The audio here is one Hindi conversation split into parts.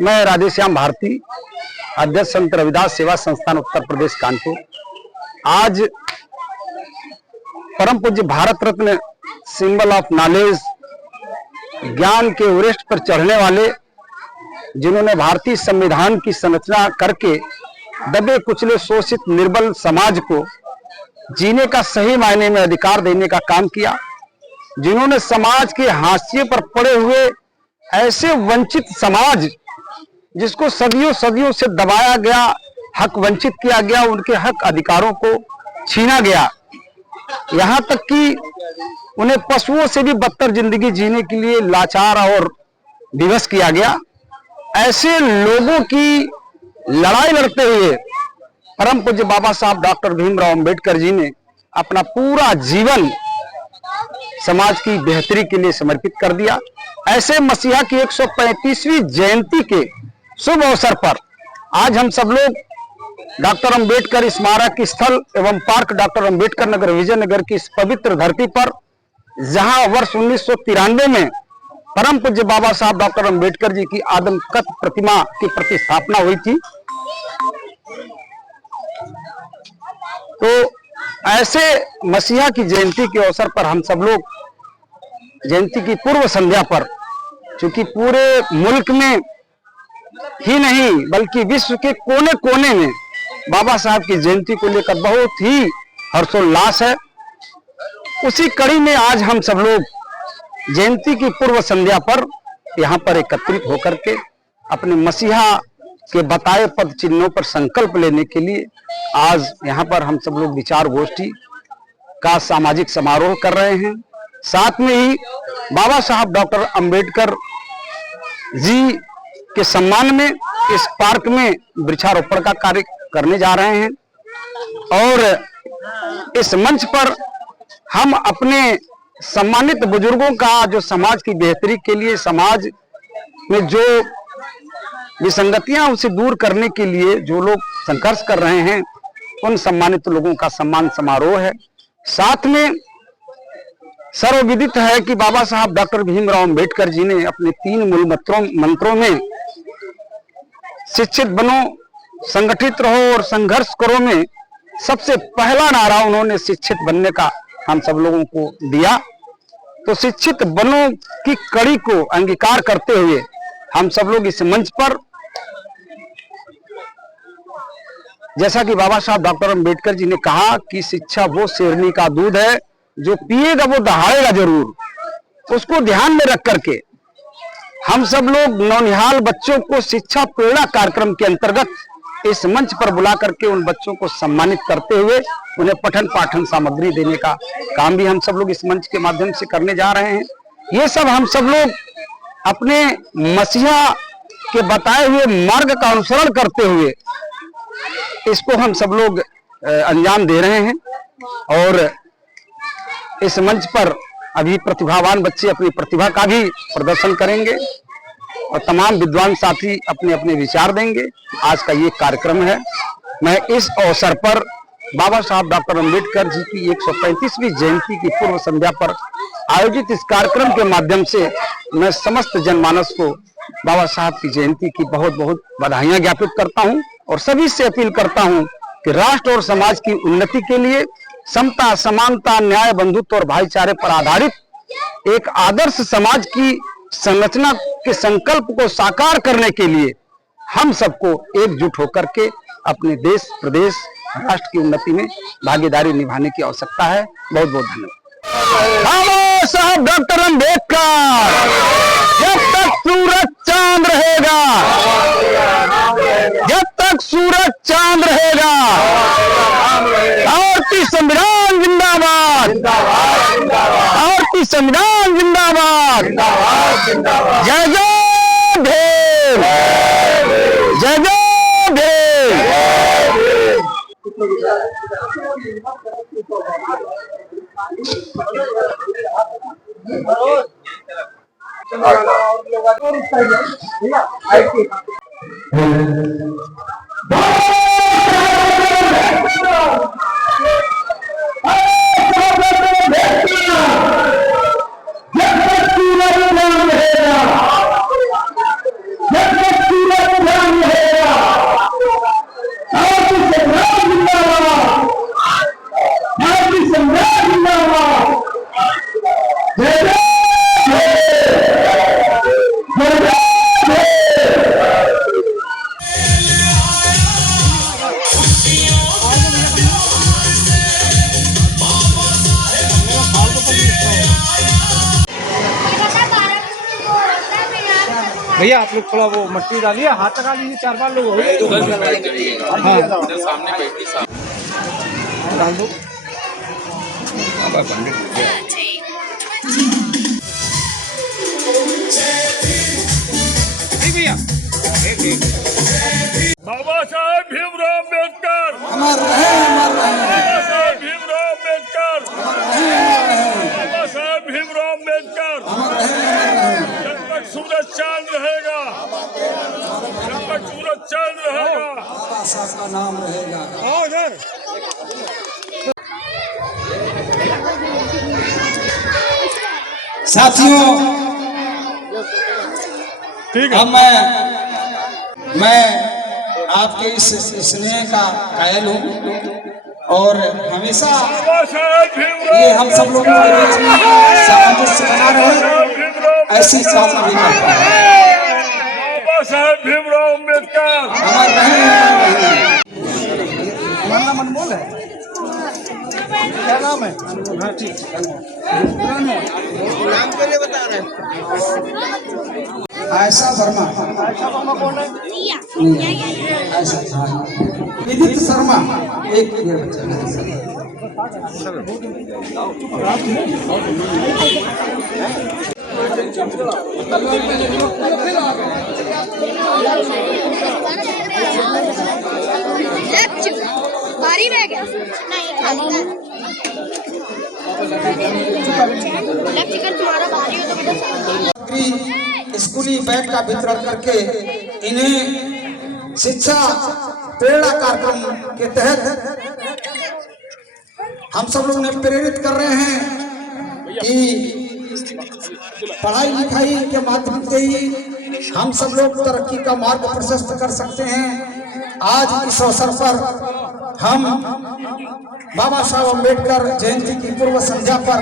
मैं राधेश्याम भारती, अध्यक्ष संत रविदास सेवा संस्थान उत्तर प्रदेश कानपुर। आज परम पूज्य Bharat Ratna symbol of knowledge, ज्ञान के एवरेस्ट पर चढ़ने वाले, जिन्होंने भारतीय संविधान की संरचना करके दबे कुचले शोषित निर्बल समाज को जीने का सही मायने में अधिकार देने का काम किया, जिन्होंने समाज के हाशिए पर पड़े हुए ऐसे वंचित समाज जिसको सदियों सदियों से दबाया गया, हक वंचित किया गया, उनके हक अधिकारों को छीना गया, यहाँ तक कि उन्हें पशुओं से भी बदतर जिंदगी जीने के लिए लाचार और विवश किया गया। ऐसे लोगों की लड़ाई लड़ते हुए परम पूज्य बाबा साहब डॉक्टर भीमराव अंबेडकर जी ने अपना पूरा जीवन समाज की बेहतरी के लिए समर्पित कर दिया। ऐसे मसीहा की 135वीं जयंती के शुभ अवसर पर आज हम सब लोग डॉक्टर अंबेडकर स्मारक स्थल एवं पार्क डॉक्टर अंबेडकर नगर विजयनगर की इस पवित्र धरती पर, जहां वर्ष 1993 में परम पूज्य बाबा साहब डॉक्टर अंबेडकर जी की आदमकद प्रतिमा की प्रतिस्थापना हुई थी, तो ऐसे मसीहा की जयंती के अवसर पर हम सब लोग जयंती की पूर्व संध्या पर, चूंकि पूरे मुल्क में ही नहीं बल्कि विश्व के कोने कोने में बाबा साहब की जयंती को लेकर बहुत ही हर्षोल्लास है, उसी कड़ी में आज हम सब लोग जयंती की पूर्व संध्या पर यहाँ पर एकत्रित होकर के अपने मसीहा के बताए पद चिन्हों पर संकल्प लेने के लिए आज यहाँ पर हम सब लोग विचार गोष्ठी का सामाजिक समारोह कर रहे हैं। साथ में ही बाबा साहब डॉक्टर अंबेडकर जी के सम्मान में इस पार्क में वृक्षारोपण का कार्य करने जा रहे हैं और इस मंच पर हम अपने सम्मानित बुजुर्गों का, जो समाज की बेहतरी के लिए, समाज में जो विसंगतियां उसे दूर करने के लिए जो लोग संघर्ष कर रहे हैं, उन सम्मानित लोगों का सम्मान समारोह है। साथ में सर्वविदित है कि बाबा साहब डॉक्टर भीमराव अंबेडकर जी ने अपने 3 मूल मंत्रों में शिक्षित बनो, संगठित रहो और संघर्ष करो में सबसे पहला नारा उन्होंने शिक्षित बनने का हम सब लोगों को दिया। तो शिक्षित बनो की कड़ी को अंगीकार करते हुए हम सब लोग इस मंच पर, जैसा कि बाबा साहब डॉक्टर अंबेडकर जी ने कहा कि शिक्षा वो शेरनी का दूध है, जो पिएगा वो दहाड़ेगा जरूर, उसको ध्यान में रख करके हम सब लोग नौनिहाल बच्चों को शिक्षा प्रेरणा कार्यक्रम के अंतर्गत इस मंच पर बुला करके उन बच्चों को सम्मानित करते हुए उन्हें पठन पाठन सामग्री देने का काम भी हम सब लोग इस मंच के माध्यम से करने जा रहे हैं। ये सब हम सब लोग अपने मसीहा के बताए हुए मार्ग का अनुसरण करते हुए इसको हम सब लोग अंजाम दे रहे हैं और इस मंच पर अभी प्रतिभावान बच्चे अपनी प्रतिभा का भी प्रदर्शन करेंगे और तमाम विद्वान साथी अपने अपने विचार देंगे। आज का ये कार्यक्रम है। मैं इस अवसर पर बाबा साहब डॉक्टर अंबेडकर जी की 135वीं जयंती की पूर्व संध्या पर आयोजित इस कार्यक्रम के माध्यम से मैं समस्त जनमानस को बाबा साहब की जयंती की बहुत बहुत बधाइयां ज्ञापित करता हूं और सभी से अपील करता हूं कि राष्ट्र और समाज की उन्नति के लिए समता, समानता, न्याय, बंधुत्व और भाईचारे पर आधारित एक आदर्श समाज की संरचना के संकल्प को साकार करने के लिए हम सबको एकजुट होकर के अपने देश, प्रदेश, राष्ट्र की उन्नति में भागीदारी निभाने की आवश्यकता है। बहुत बहुत धन्यवाद। बाबा साहब डॉक्टर अंबेडकर, जब तक सूरज चांद रहेगा, जब तक सूरज चांद रहेगा, भारतीय संविधान जिंदाबाद, भारतीय संविधान जिंदाबाद। जय जय भीम, जय जय भीम। जब तक भैया आप लोग थोड़ा वो मट्टी डालिए, हाथ लगा लीजिए, 4 बार लोग हो गए। हाँ सामने बैठी साहब डाल दो। भैया बाबा साहेब भीमराव अम्बेडकर अमर रहे, अमर रहे, बाबा साहेब भीमराव अम्बेडकर बाबा साहेब भीमराव अम्बेडकर जब तक सूरज चांद रहेगा, जब तक सूरज चांद रहेगा, बाबा साहब का नाम रहेगा। साथियों, अब मैं आपके इस स्नेह का कायल हूँ और हमेशा बाबा साहेब भीमराव ये हम सब लोगों के बीच में सामंजस्य बना रहे, ऐसी कामना भी करता हूँ। बाबा साहेब भीमराव अम्बेडकर अमर रहे, अमर रहे। हमारा नाम अनमोल है, क्या नाम है? हाँ ठीक, नाम के लिए बता रहे हैं। आयशा वर्मा। आयशा वर्मा कौन है? आयशा, हाँ। विदित शर्मा, एक ये बच्चा है। भारी रह गया नहीं खाली लेफ्ट चिकन तुम्हारा भारी हो तो बेटा स्कूली बैग का वितरण करके इन्हें शिक्षा प्रेरणा कार्यक्रम के तहत हम सब लोग ने प्रेरित कर रहे हैं कि पढ़ाई लिखाई के माध्यम से ही हम सब लोग तरक्की का मार्ग प्रशस्त कर सकते हैं। आज इस अवसर पर हम बाबा साहब अम्बेडकर जयंती की पूर्व संध्या पर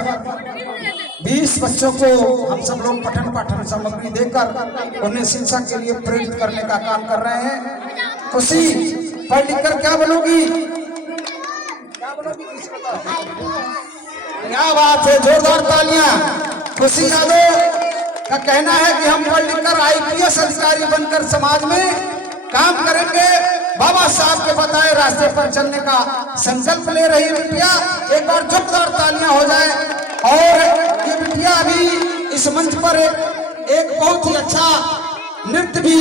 20 बच्चों को हम सब लोग पठन पाठन सामग्री देकर उन्हें शिक्षा के लिए प्रेरित करने का काम कर रहे हैं। खुशी पढ़ लिख कर क्या बनोगी? क्या बात है, जोरदार तालियां। खुशी यादव का कहना है कि हम पढ़ लिख कर IPS अधिकारी बनकर समाज में काम करेंगे। बाबा साहब के बताए रास्ते पर चलने का संकल्प ले रही बिटिया, एक बार जोरदार तालियां हो जाए। और ये बिटिया अभी इस मंच पर एक बहुत ही अच्छा नृत्य भी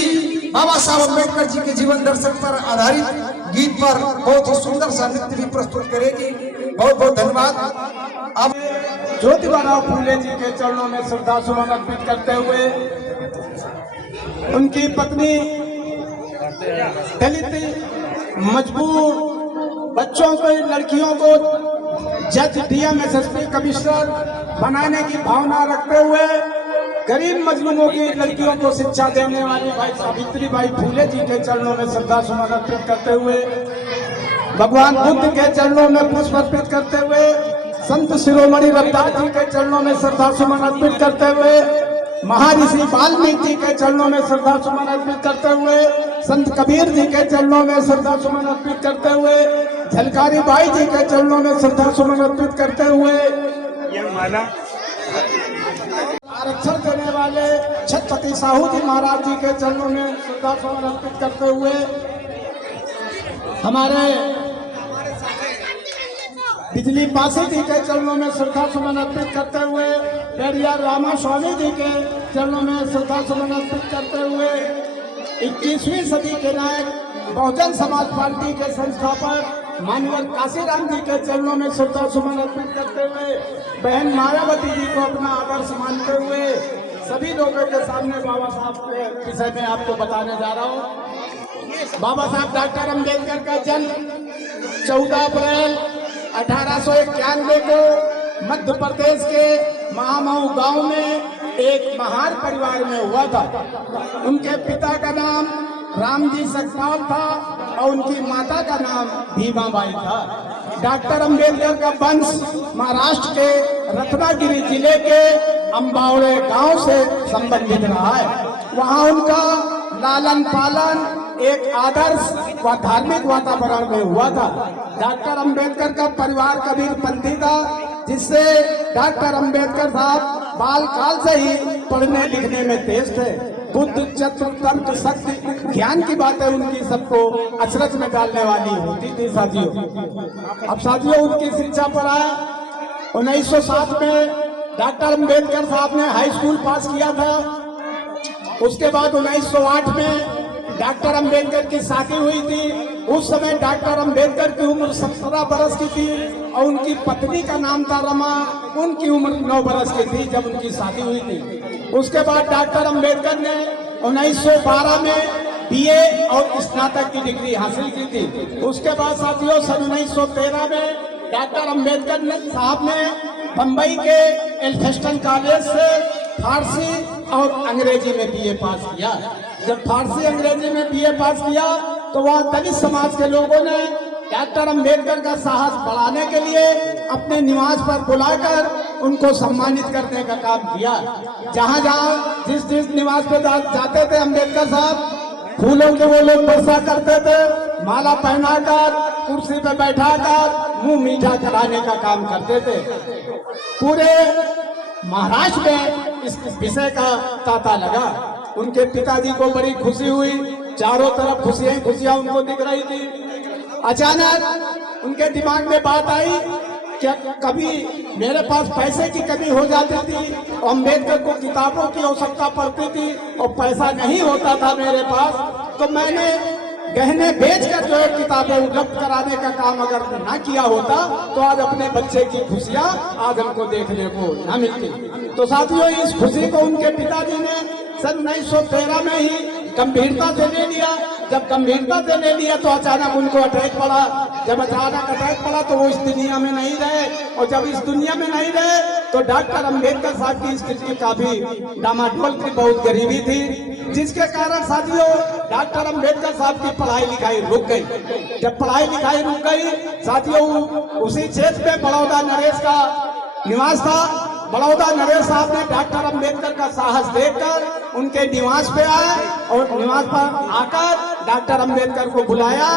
बाबा साहब अम्बेडकर जी के जीवन दर्शन पर आधारित गीत पर बहुत ही सुंदर सा नृत्य भी प्रस्तुत करेगी। बहुत बहुत धन्यवाद। अब ज्योतिबा फूले जी के चरणों में श्रद्धा सुमन अर्पित करते हुए उनकी पत्नी दलित मजबूर बच्चों को, लड़कियों को जज, DM, SSP, कमिश्नर बनाने की भावना रखते हुए गरीब मजलूमों की लड़कियों को शिक्षा देने वाली भाई सावित्रीबाई फूले जी के चरणों में श्रद्धा सुमन अर्पित करते हुए, भगवान बुद्ध के चरणों में पुष्प अर्पित करते हुए, संत शिरोमणि रविदास जी के चरणों में श्रद्धा सुमन अर्पित करते हुए, महर्षि वाल्मीकि जी के चरणों में श्रद्धा सुमन अर्पित करते हुए, संत कबीर जी के चरणों में श्रद्धा सुमन अर्पित करते हुए, झलकारी बाई जी के चरणों में श्रद्धा सुमन अर्पित करते हुए, आरक्षण देने वाले छत्रपति साहू जी महाराज जी के चरणों में श्रद्धा सुमन अर्पित करते हुए, हमारे बिजली पासी जी के चरणों में श्रद्धा सुमन अर्पित करते हुए, पेरियार रामा स्वामी जी के चरणों में श्रद्धा सुमन अर्पित करते हुए, 21वीं सदी के नायक बहुजन समाज पार्टी के संस्थापक मानवर काशीराम जी के चरणों में श्रद्धा सुमन अर्पित करते हुए, बहन मायावती जी को अपना आदर्श मानते हुए सभी लोगों के सामने बाबा साहब के विषय में आपको बताने जा रहा हूँ। बाबा साहब डॉक्टर अम्बेडकर का जन्म 14 अप्रैल 1891 को मध्य प्रदेश के महामऊ गांव में एक महार परिवार में हुआ था। उनके पिता का नाम रामजी सकपाल था और उनकी माता का नाम भीमाबाई था। डॉक्टर अम्बेडकर का वंश महाराष्ट्र के रत्नागिरी जिले के अम्बावड़े गांव से संबंधित रहा है। वहां उनका लालन पालन एक आदर्श व धार्मिक वातावरण में हुआ था। डॉक्टर अम्बेडकर का परिवार कबीरपंथी था, जिससे डॉक्टर अम्बेडकर साहब बाल काल से ही पढ़ने लिखने में तेज थे। बुद्धि चतुर तर्क शक्ति ज्ञान की बातें उनकी सबको अचरज में डालने वाली होती थी साथियों। अब साथियों उनकी शिक्षा पर आया 1907 में डॉक्टर अंबेडकर साहब ने हाई स्कूल पास किया था। उसके बाद 1908 में डॉक्टर अंबेडकर की शादी हुई थी। उस समय डॉक्टर अंबेडकर की उम्र 17 बरस की थी और उनकी पत्नी का नाम था रमा, उनकी उम्र 9 बरस की थी जब उनकी शादी हुई थी। उसके बाद डॉक्टर अंबेडकर ने 1912 में बीए और स्नातक की डिग्री हासिल की थी। उसके बाद साथियों सन 1913 में डॉक्टर अंबेडकर साहब ने बम्बई के एल्फिंस्टन कॉलेज से फारसी और अंग्रेजी में बीए पास किया। जब फारसी अंग्रेजी में बीए पास किया तो वहाँ दलित समाज के लोगों ने डॉक्टर अंबेडकर का साहस बढ़ाने के लिए अपने निवास पर बुलाकर उनको सम्मानित करने का काम किया। जहाँ जहाँ जिस निवास पे जाते थे अंबेडकर साहब फूलों के वो लोग वर्षा करते थे, माला पहनाकर कुर्सी पे बैठाकर मुंह मीठा कराने का काम करते थे। पूरे महाराष्ट्र में इस विषय का तांता लगा। उनके पिताजी को बड़ी खुशी हुई, चारों तरफ खुशियां उनको दिख रही थी। अचानक उनके दिमाग में बात आई कि कभी मेरे पास पैसे की कमी हो जाती थी, अंबेडकर को किताबों की आवश्यकता पड़ती थी और पैसा नहीं होता था मेरे पास, तो मैंने गहने बेचकर जो है किताबें उपलब्ध कराने का काम अगर ना किया होता तो आज अपने बच्चे की खुशियां आज हमको देखने को ना मिलती। तो साथियों इस खुशी को उनके पिताजी ने सन 1913 में ही गंभीरता से ले लिया। जब गंभीरता से ले लिया तो अचानक उनको अटैक पड़ा। जब अचानक अटैक पड़ा तो वो इस दुनिया में नहीं रहे, और जब इस दुनिया में नहीं रहे तो डॉक्टर अंबेडकर साहब की स्थिति काफी डामाडोल थी, बहुत गरीबी थी, जिसके कारण साथियों डॉक्टर अंबेडकर साहब की पढ़ाई लिखाई रुक गई। जब पढ़ाई लिखाई रुक गई साथियों उसी क्षेत्र में बड़ौदा नरेश का निवास था। बड़ौदा नरेश साहब ने डॉक्टर अंबेडकर का साहस देखकर उनके निवास पे आए और निवास पर आकर डॉक्टर अंबेडकर को बुलाया।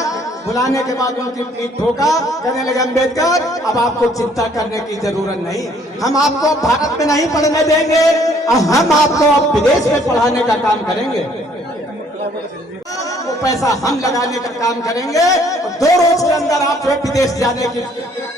बुलाने के बाद उनकी पीठ ठोका, कहने लगे अंबेडकर अब आपको चिंता करने की जरूरत नहीं, हम आपको भारत में नहीं पढ़ने देंगे, हम आपको अब विदेश में पढ़ाने का काम करेंगे। वो पैसा हम लगाने का काम करेंगे और 2 रोज के अंदर आप जो विदेश जाने की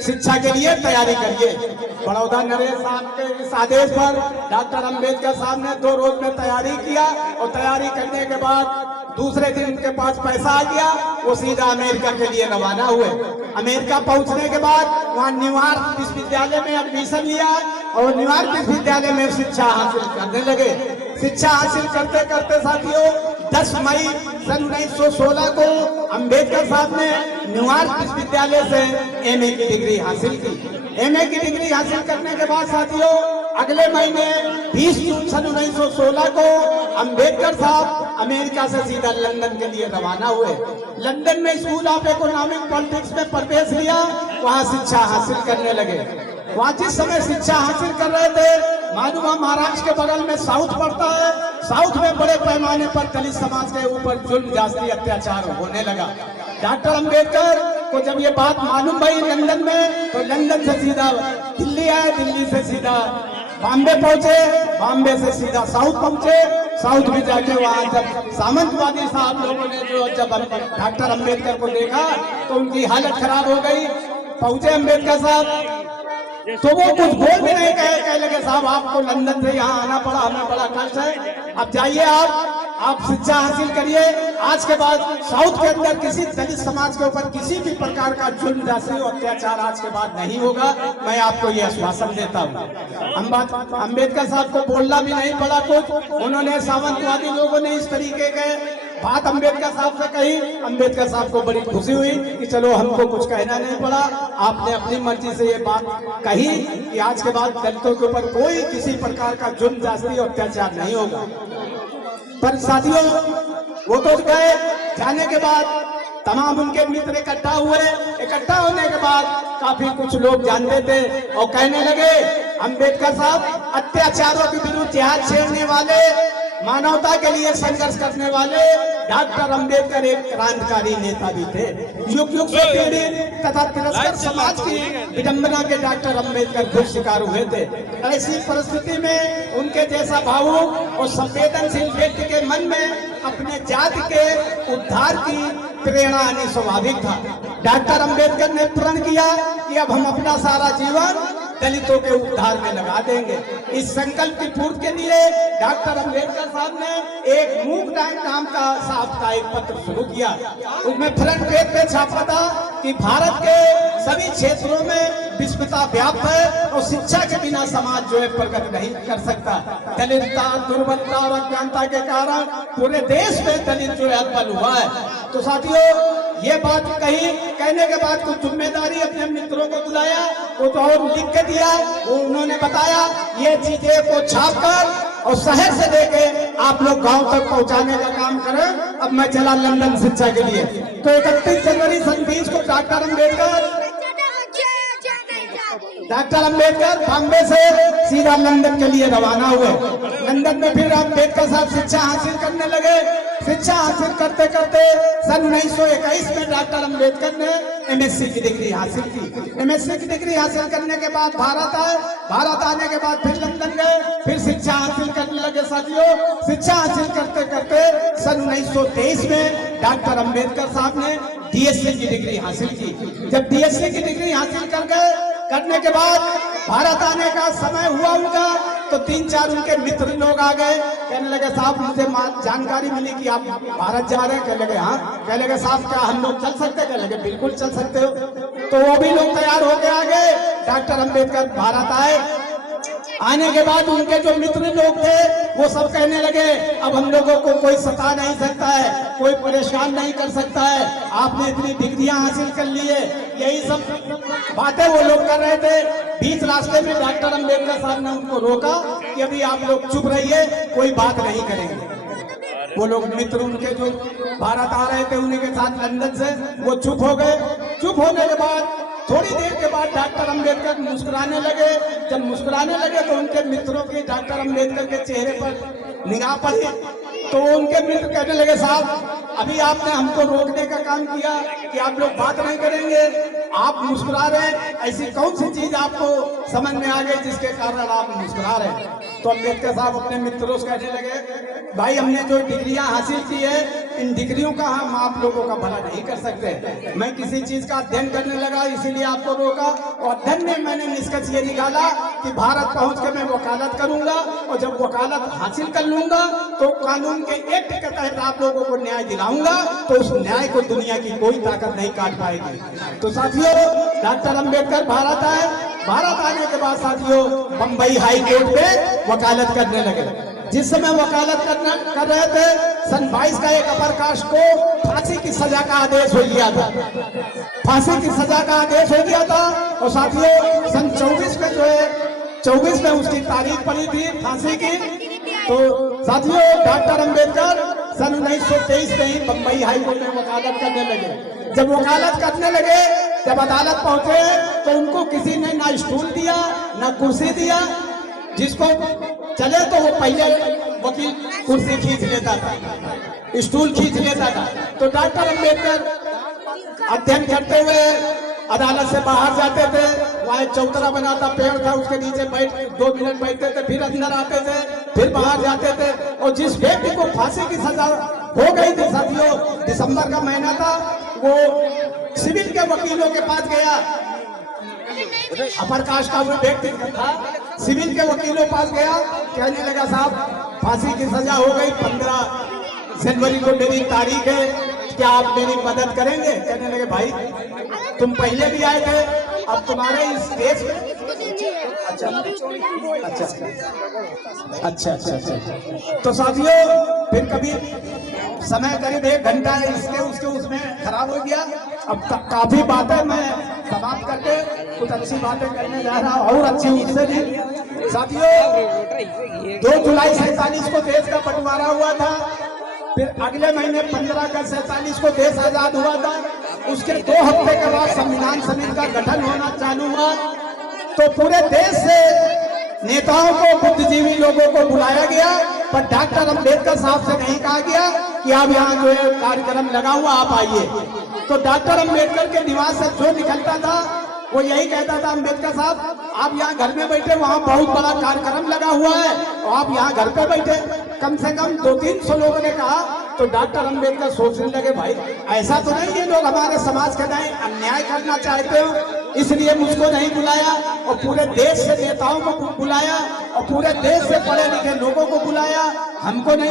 शिक्षा के लिए तैयारी करिए। बड़ौदा नरेश साहब के इस आदेश पर डॉक्टर अंबेडकर साहब ने 2 रोज में तैयारी किया और तैयारी करने के बाद दूसरे दिन उनके पास पैसा आ गया। वो सीधा अमेरिका के लिए रवाना हुए। अमेरिका पहुंचने के बाद वहाँ न्यूयॉर्क विश्वविद्यालय में एडमिशन लिया और न्यूयॉर्क विश्वविद्यालय में शिक्षा हासिल करने लगे। शिक्षा हासिल करते करते साथियों 10 मई सन 1916 को अंबेडकर साहब ने न्यूयॉर्क विश्वविद्यालय से एमए की डिग्री हासिल की। एमए की डिग्री हासिल करने के बाद साथियों अगले महीने 20 जून सन 1916 को अंबेडकर साहब अमेरिका से सीधा लंदन के लिए रवाना हुए। लंदन में स्कूल ऑफ इकोनॉमिक पॉलिटिक्स में प्रवेश लिया, वहाँ शिक्षा हासिल करने लगे। वहाँ जिस समय शिक्षा हासिल कर रहे थे मालूम महाराष्ट्र के बगल में साउथ पड़ता है, साउथ में बड़े पैमाने पर दलित समाज के ऊपर जुल्म जाति अत्याचार होने लगा। डॉक्टर अंबेडकर को जब ये बात मालूम भई लंदन में, तो लंदन से सीधा दिल्ली आए, दिल्ली से सीधा बॉम्बे पहुंचे, बॉम्बे से सीधा साउथ पहुंचे। साउथ में जाके वहाँ जब सामंतवादी साहब लोगों ने जो जब डॉक्टर अंबेडकर को देखा तो उनकी हालत खराब हो गई। पहुंचे अंबेडकर साहब तो वो कुछ बोल भी नहीं कहे लगे साहब आपको लंदन से यहाँ आना पड़ा, हमें बड़ा कष्ट है, अब जाइए आप शिक्षा हासिल करिए। आज के बाद साउथ के अंदर किसी दलित समाज के ऊपर किसी भी प्रकार का जुल्म जाति और अत्याचार आज के बाद नहीं होगा, मैं आपको ये आश्वासन देता हूँ। अंबेडकर साहब को बोलना भी नहीं पड़ा कुछ, उन्होंने सामंतवादी लोगों ने इस तरीके के बात अंबेडकर साहब से कही। अंबेडकर साहब को बड़ी खुशी हुई कि चलो हमको कुछ कहना नहीं पड़ा, आपने अपनी मर्जी से ये बात कही कि आज के बाद दलितों के ऊपर कोई किसी प्रकार का जुल्म जाति और अत्याचार नहीं होगा। पर साथियों वो तो गए, जाने के बाद तमाम उनके मित्र इकट्ठा हुए। इकट्ठा होने के बाद काफी कुछ लोग जानते थे और कहने लगे अंबेडकर साहब अत्याचारों के विरुद्ध जहाज छेड़ने वाले मानवता के लिए संघर्ष करने वाले डॉक्टर अंबेडकर एक क्रांतिकारी नेता भी थे। युग युग से पीड़ित तथा तिरस्कृत समाज की विडंबना के डॉक्टर अंबेडकर खुद शिकार हुए थे। ऐसी परिस्थिति में उनके जैसा भावुक और संवेदनशील व्यक्ति के मन में अपने जाति के उद्धार की प्रेरणा आनी स्वाभाविक था। डॉक्टर अंबेडकर ने प्रण किया कि अब हम अपना सारा जीवन दलितों के उद्धार में लगा देंगे। इस संकल्प की पूर्ति के लिए डॉक्टर अंबेडकर साहब ने एक मूक डाइट नाम का साप्ताहिक पत्र शुरू किया। उसमें फ्रंट पेज पे छापा था कि भारत के सभी क्षेत्रों में विषमता व्याप्त है और शिक्षा के बिना समाज जो है प्रगति नहीं कर सकता। दलितता, दुर्बलता और अज्ञानता के कारण पूरे देश में दलित जो है अव्वल हुआ है। तो साथियों, ये बात कहने के बाद कुछ जिम्मेदारी अपने मित्रों को बुलाया, वो तो और लिख के दिया। वो उन्होंने बताया ये चीजें को छापकर और शहर से लेके आप लोग गांव तक पहुंचाने का काम करें। अब मैं चला लंदन शिक्षा के लिए। तो 31 जनवरी सन 20 को डॉक्टर अंबेडकर बॉम्बे से सीधा लंदन के लिए रवाना हुए। लंदन में फिर अंबेडकर साहब शिक्षा हासिल करने लगे। शिक्षा हासिल करते करते सन 1921 में डॉक्टर अंबेडकर ने एमएससी की डिग्री हासिल की। एमएससी की डिग्री हासिल करने के बाद भारत आए। भारत आने के बाद फिर लंदन गए, फिर शिक्षा हासिल करने लगे। साथियों, शिक्षा हासिल करते करते सन 1923 में डॉक्टर अंबेडकर साहब ने डीएससी की डिग्री हासिल की। जब डीएससी की डिग्री हासिल करने के बाद भारत आने का समय हुआ उनका, तो 3-4 उनके मित्र लोग आ गए। कहने लगे साहब मुझे जानकारी मिली कि आप भारत जा रहे हैं। कहने लगे हाँ। कहने लगे साहब क्या हम लोग चल सकते हैं? कहने लगे बिल्कुल चल सकते हो। तो वो भी लोग तैयार होके आ गए। डॉक्टर अंबेडकर भारत आए। आने के बाद उनके जो मित्र लोग थे वो सब कहने लगे अब हम लोगों को कोई सता नहीं सकता है, कोई परेशान नहीं कर सकता है, आपने इतनी डिग्रियां हासिल कर ली है। यही सब बातें वो लोग कर रहे थे। बीच रास्ते में डॉक्टर अंबेडकर साहब ने उनको रोका कि अभी आप लोग चुप रहिए, कोई बात नहीं करेंगे। वो लोग मित्र उनके जो भारत आ रहे थे उन्हीं के साथ लंदन से, वो चुप हो गए। चुप होने के बाद थोड़ी देर के बाद डॉक्टर अंबेडकर मुस्कुराने लगे। जब मुस्कुराने लगे तो उनके मित्रों की डॉक्टर अंबेडकर के चेहरे पर निगाह पड़ी। तो उनके मित्र कहने लगे साहब अभी आपने हमको रोकने का काम किया कि आप लोग बात नहीं करेंगे, आप मुस्कुरा रहे हैं, ऐसी कौन सी चीज आपको समझ में आ गई जिसके कारण आप मुस्कुरा रहे हैं? तो अंबेडकर साहब अपने मित्रों से कहने लगे भाई हमने जो डिग्रियां हासिल की है इन डिग्रियों का हम आप लोगों का भला नहीं कर सकते। मैं किसी चीज का अध्ययन करने लगा इसीलिए आपको रोका, और अध्ययन में मैंने निष्कर्ष ये निकाला कि भारत पहुंच के मैं वकालत करूंगा, और जब वकालत हासिल कर लूंगा तो कानून के एक्ट के तहत आप लोगों को न्याय दिलाऊंगा, तो उस न्याय को दुनिया की कोई ताकत नहीं काट पाएगी। तो साथियों, डॉक्टर अंबेडकर भारत आए। भारत आने के बाद साथियों बंबई हाई कोर्ट में वकालत करने लगे। जिस समय वकालत कर रहे थे सन 22 का एक अपर कास्ट को फांसी की सजा का आदेश हो गया था। फांसी की सजा का आदेश हो गया था। और साथियों सन 24 में जो है 24 में उसकी तारीख पड़ी थी फांसी की। तो साथियों डॉक्टर अंबेडकर सन 1923 में ही बंबई हाई कोर्ट में वकालत करने लगे। जब वकालत करने लगे, जब अदालत पहुंचे तो उनको किसी ने ना स्टूल दिया ना कुर्सी दिया। जिसको चले तो वो पहले वकील कुर्सी खींच लेता था, स्टूल खींच लेता था। तो डॉक्टर अंबेडकर अध्ययन करते हुए अदालत से बाहर जाते थे। वहाँ एक चौतरा बना था, पेड़ था, उसके नीचे बैठ 2 मिनट बैठते थे, फिर अंदर आते थे, फिर बाहर जाते थे। और जिस व्यक्ति को फांसी की सजा हो गई थी साथियों, दिसंबर का महीना था, वो सिविल के वकीलों के पास गया। अपर कास्ट का वो व्यक्ति था, सिविल के वकीलों के पास गया। कहने लगा साहब फांसी की सजा हो गई, 15 जनवरी को मेरी तारीख है, क्या आप मेरी मदद करेंगे? कहने लगे भाई तुम पहले भी आए थे, अब तुम्हारे इस केस में अच्छा। तो साथियों फिर कभी समय करीब 1 घंटा इसके उसके उसमें खराब हो गया। अब तक काफी बातें मैं समाप्त करके कुछ अच्छी बातें करने जा रहा हूँ, और अच्छी उससे भी। साथियों 2 जुलाई 47 को देश का बंटवारा हुआ था। फिर अगले महीने 15 अगस्त 47 को देश आजाद हुआ था। उसके 2 हफ्ते के बाद संविधान समिति का गठन होना चालू हुआ। तो पूरे देश से नेताओं को, बुद्धिजीवी लोगों को बुलाया गया पर डॉक्टर अंबेडकर साहब से नहीं कहा गया कि आप यहाँ जो है कार्यक्रम लगा हुआ आप आइए। तो डॉक्टर अंबेडकर के निवास से जो निकलता था वो यही कहता था, अंबेडकर साहब आप यहाँ घर में बैठे, वहाँ बहुत बड़ा कार्यक्रम लगा हुआ है और आप यहाँ घर पे बैठे। कम से कम 200-300 लोगों ने कहा। तो डॉक्टर अंबेडकर सोचने लगे भाई ऐसा तो नहीं, ये लोग हमारे समाज के नहीं अन्याय करना चाहते हो, इसलिए मुझको नहीं बुलाया और पूरे देश से नेताओं को बुलाया और पूरे देश से पढ़े लिखे लोगों को बुलाया, हमको नहीं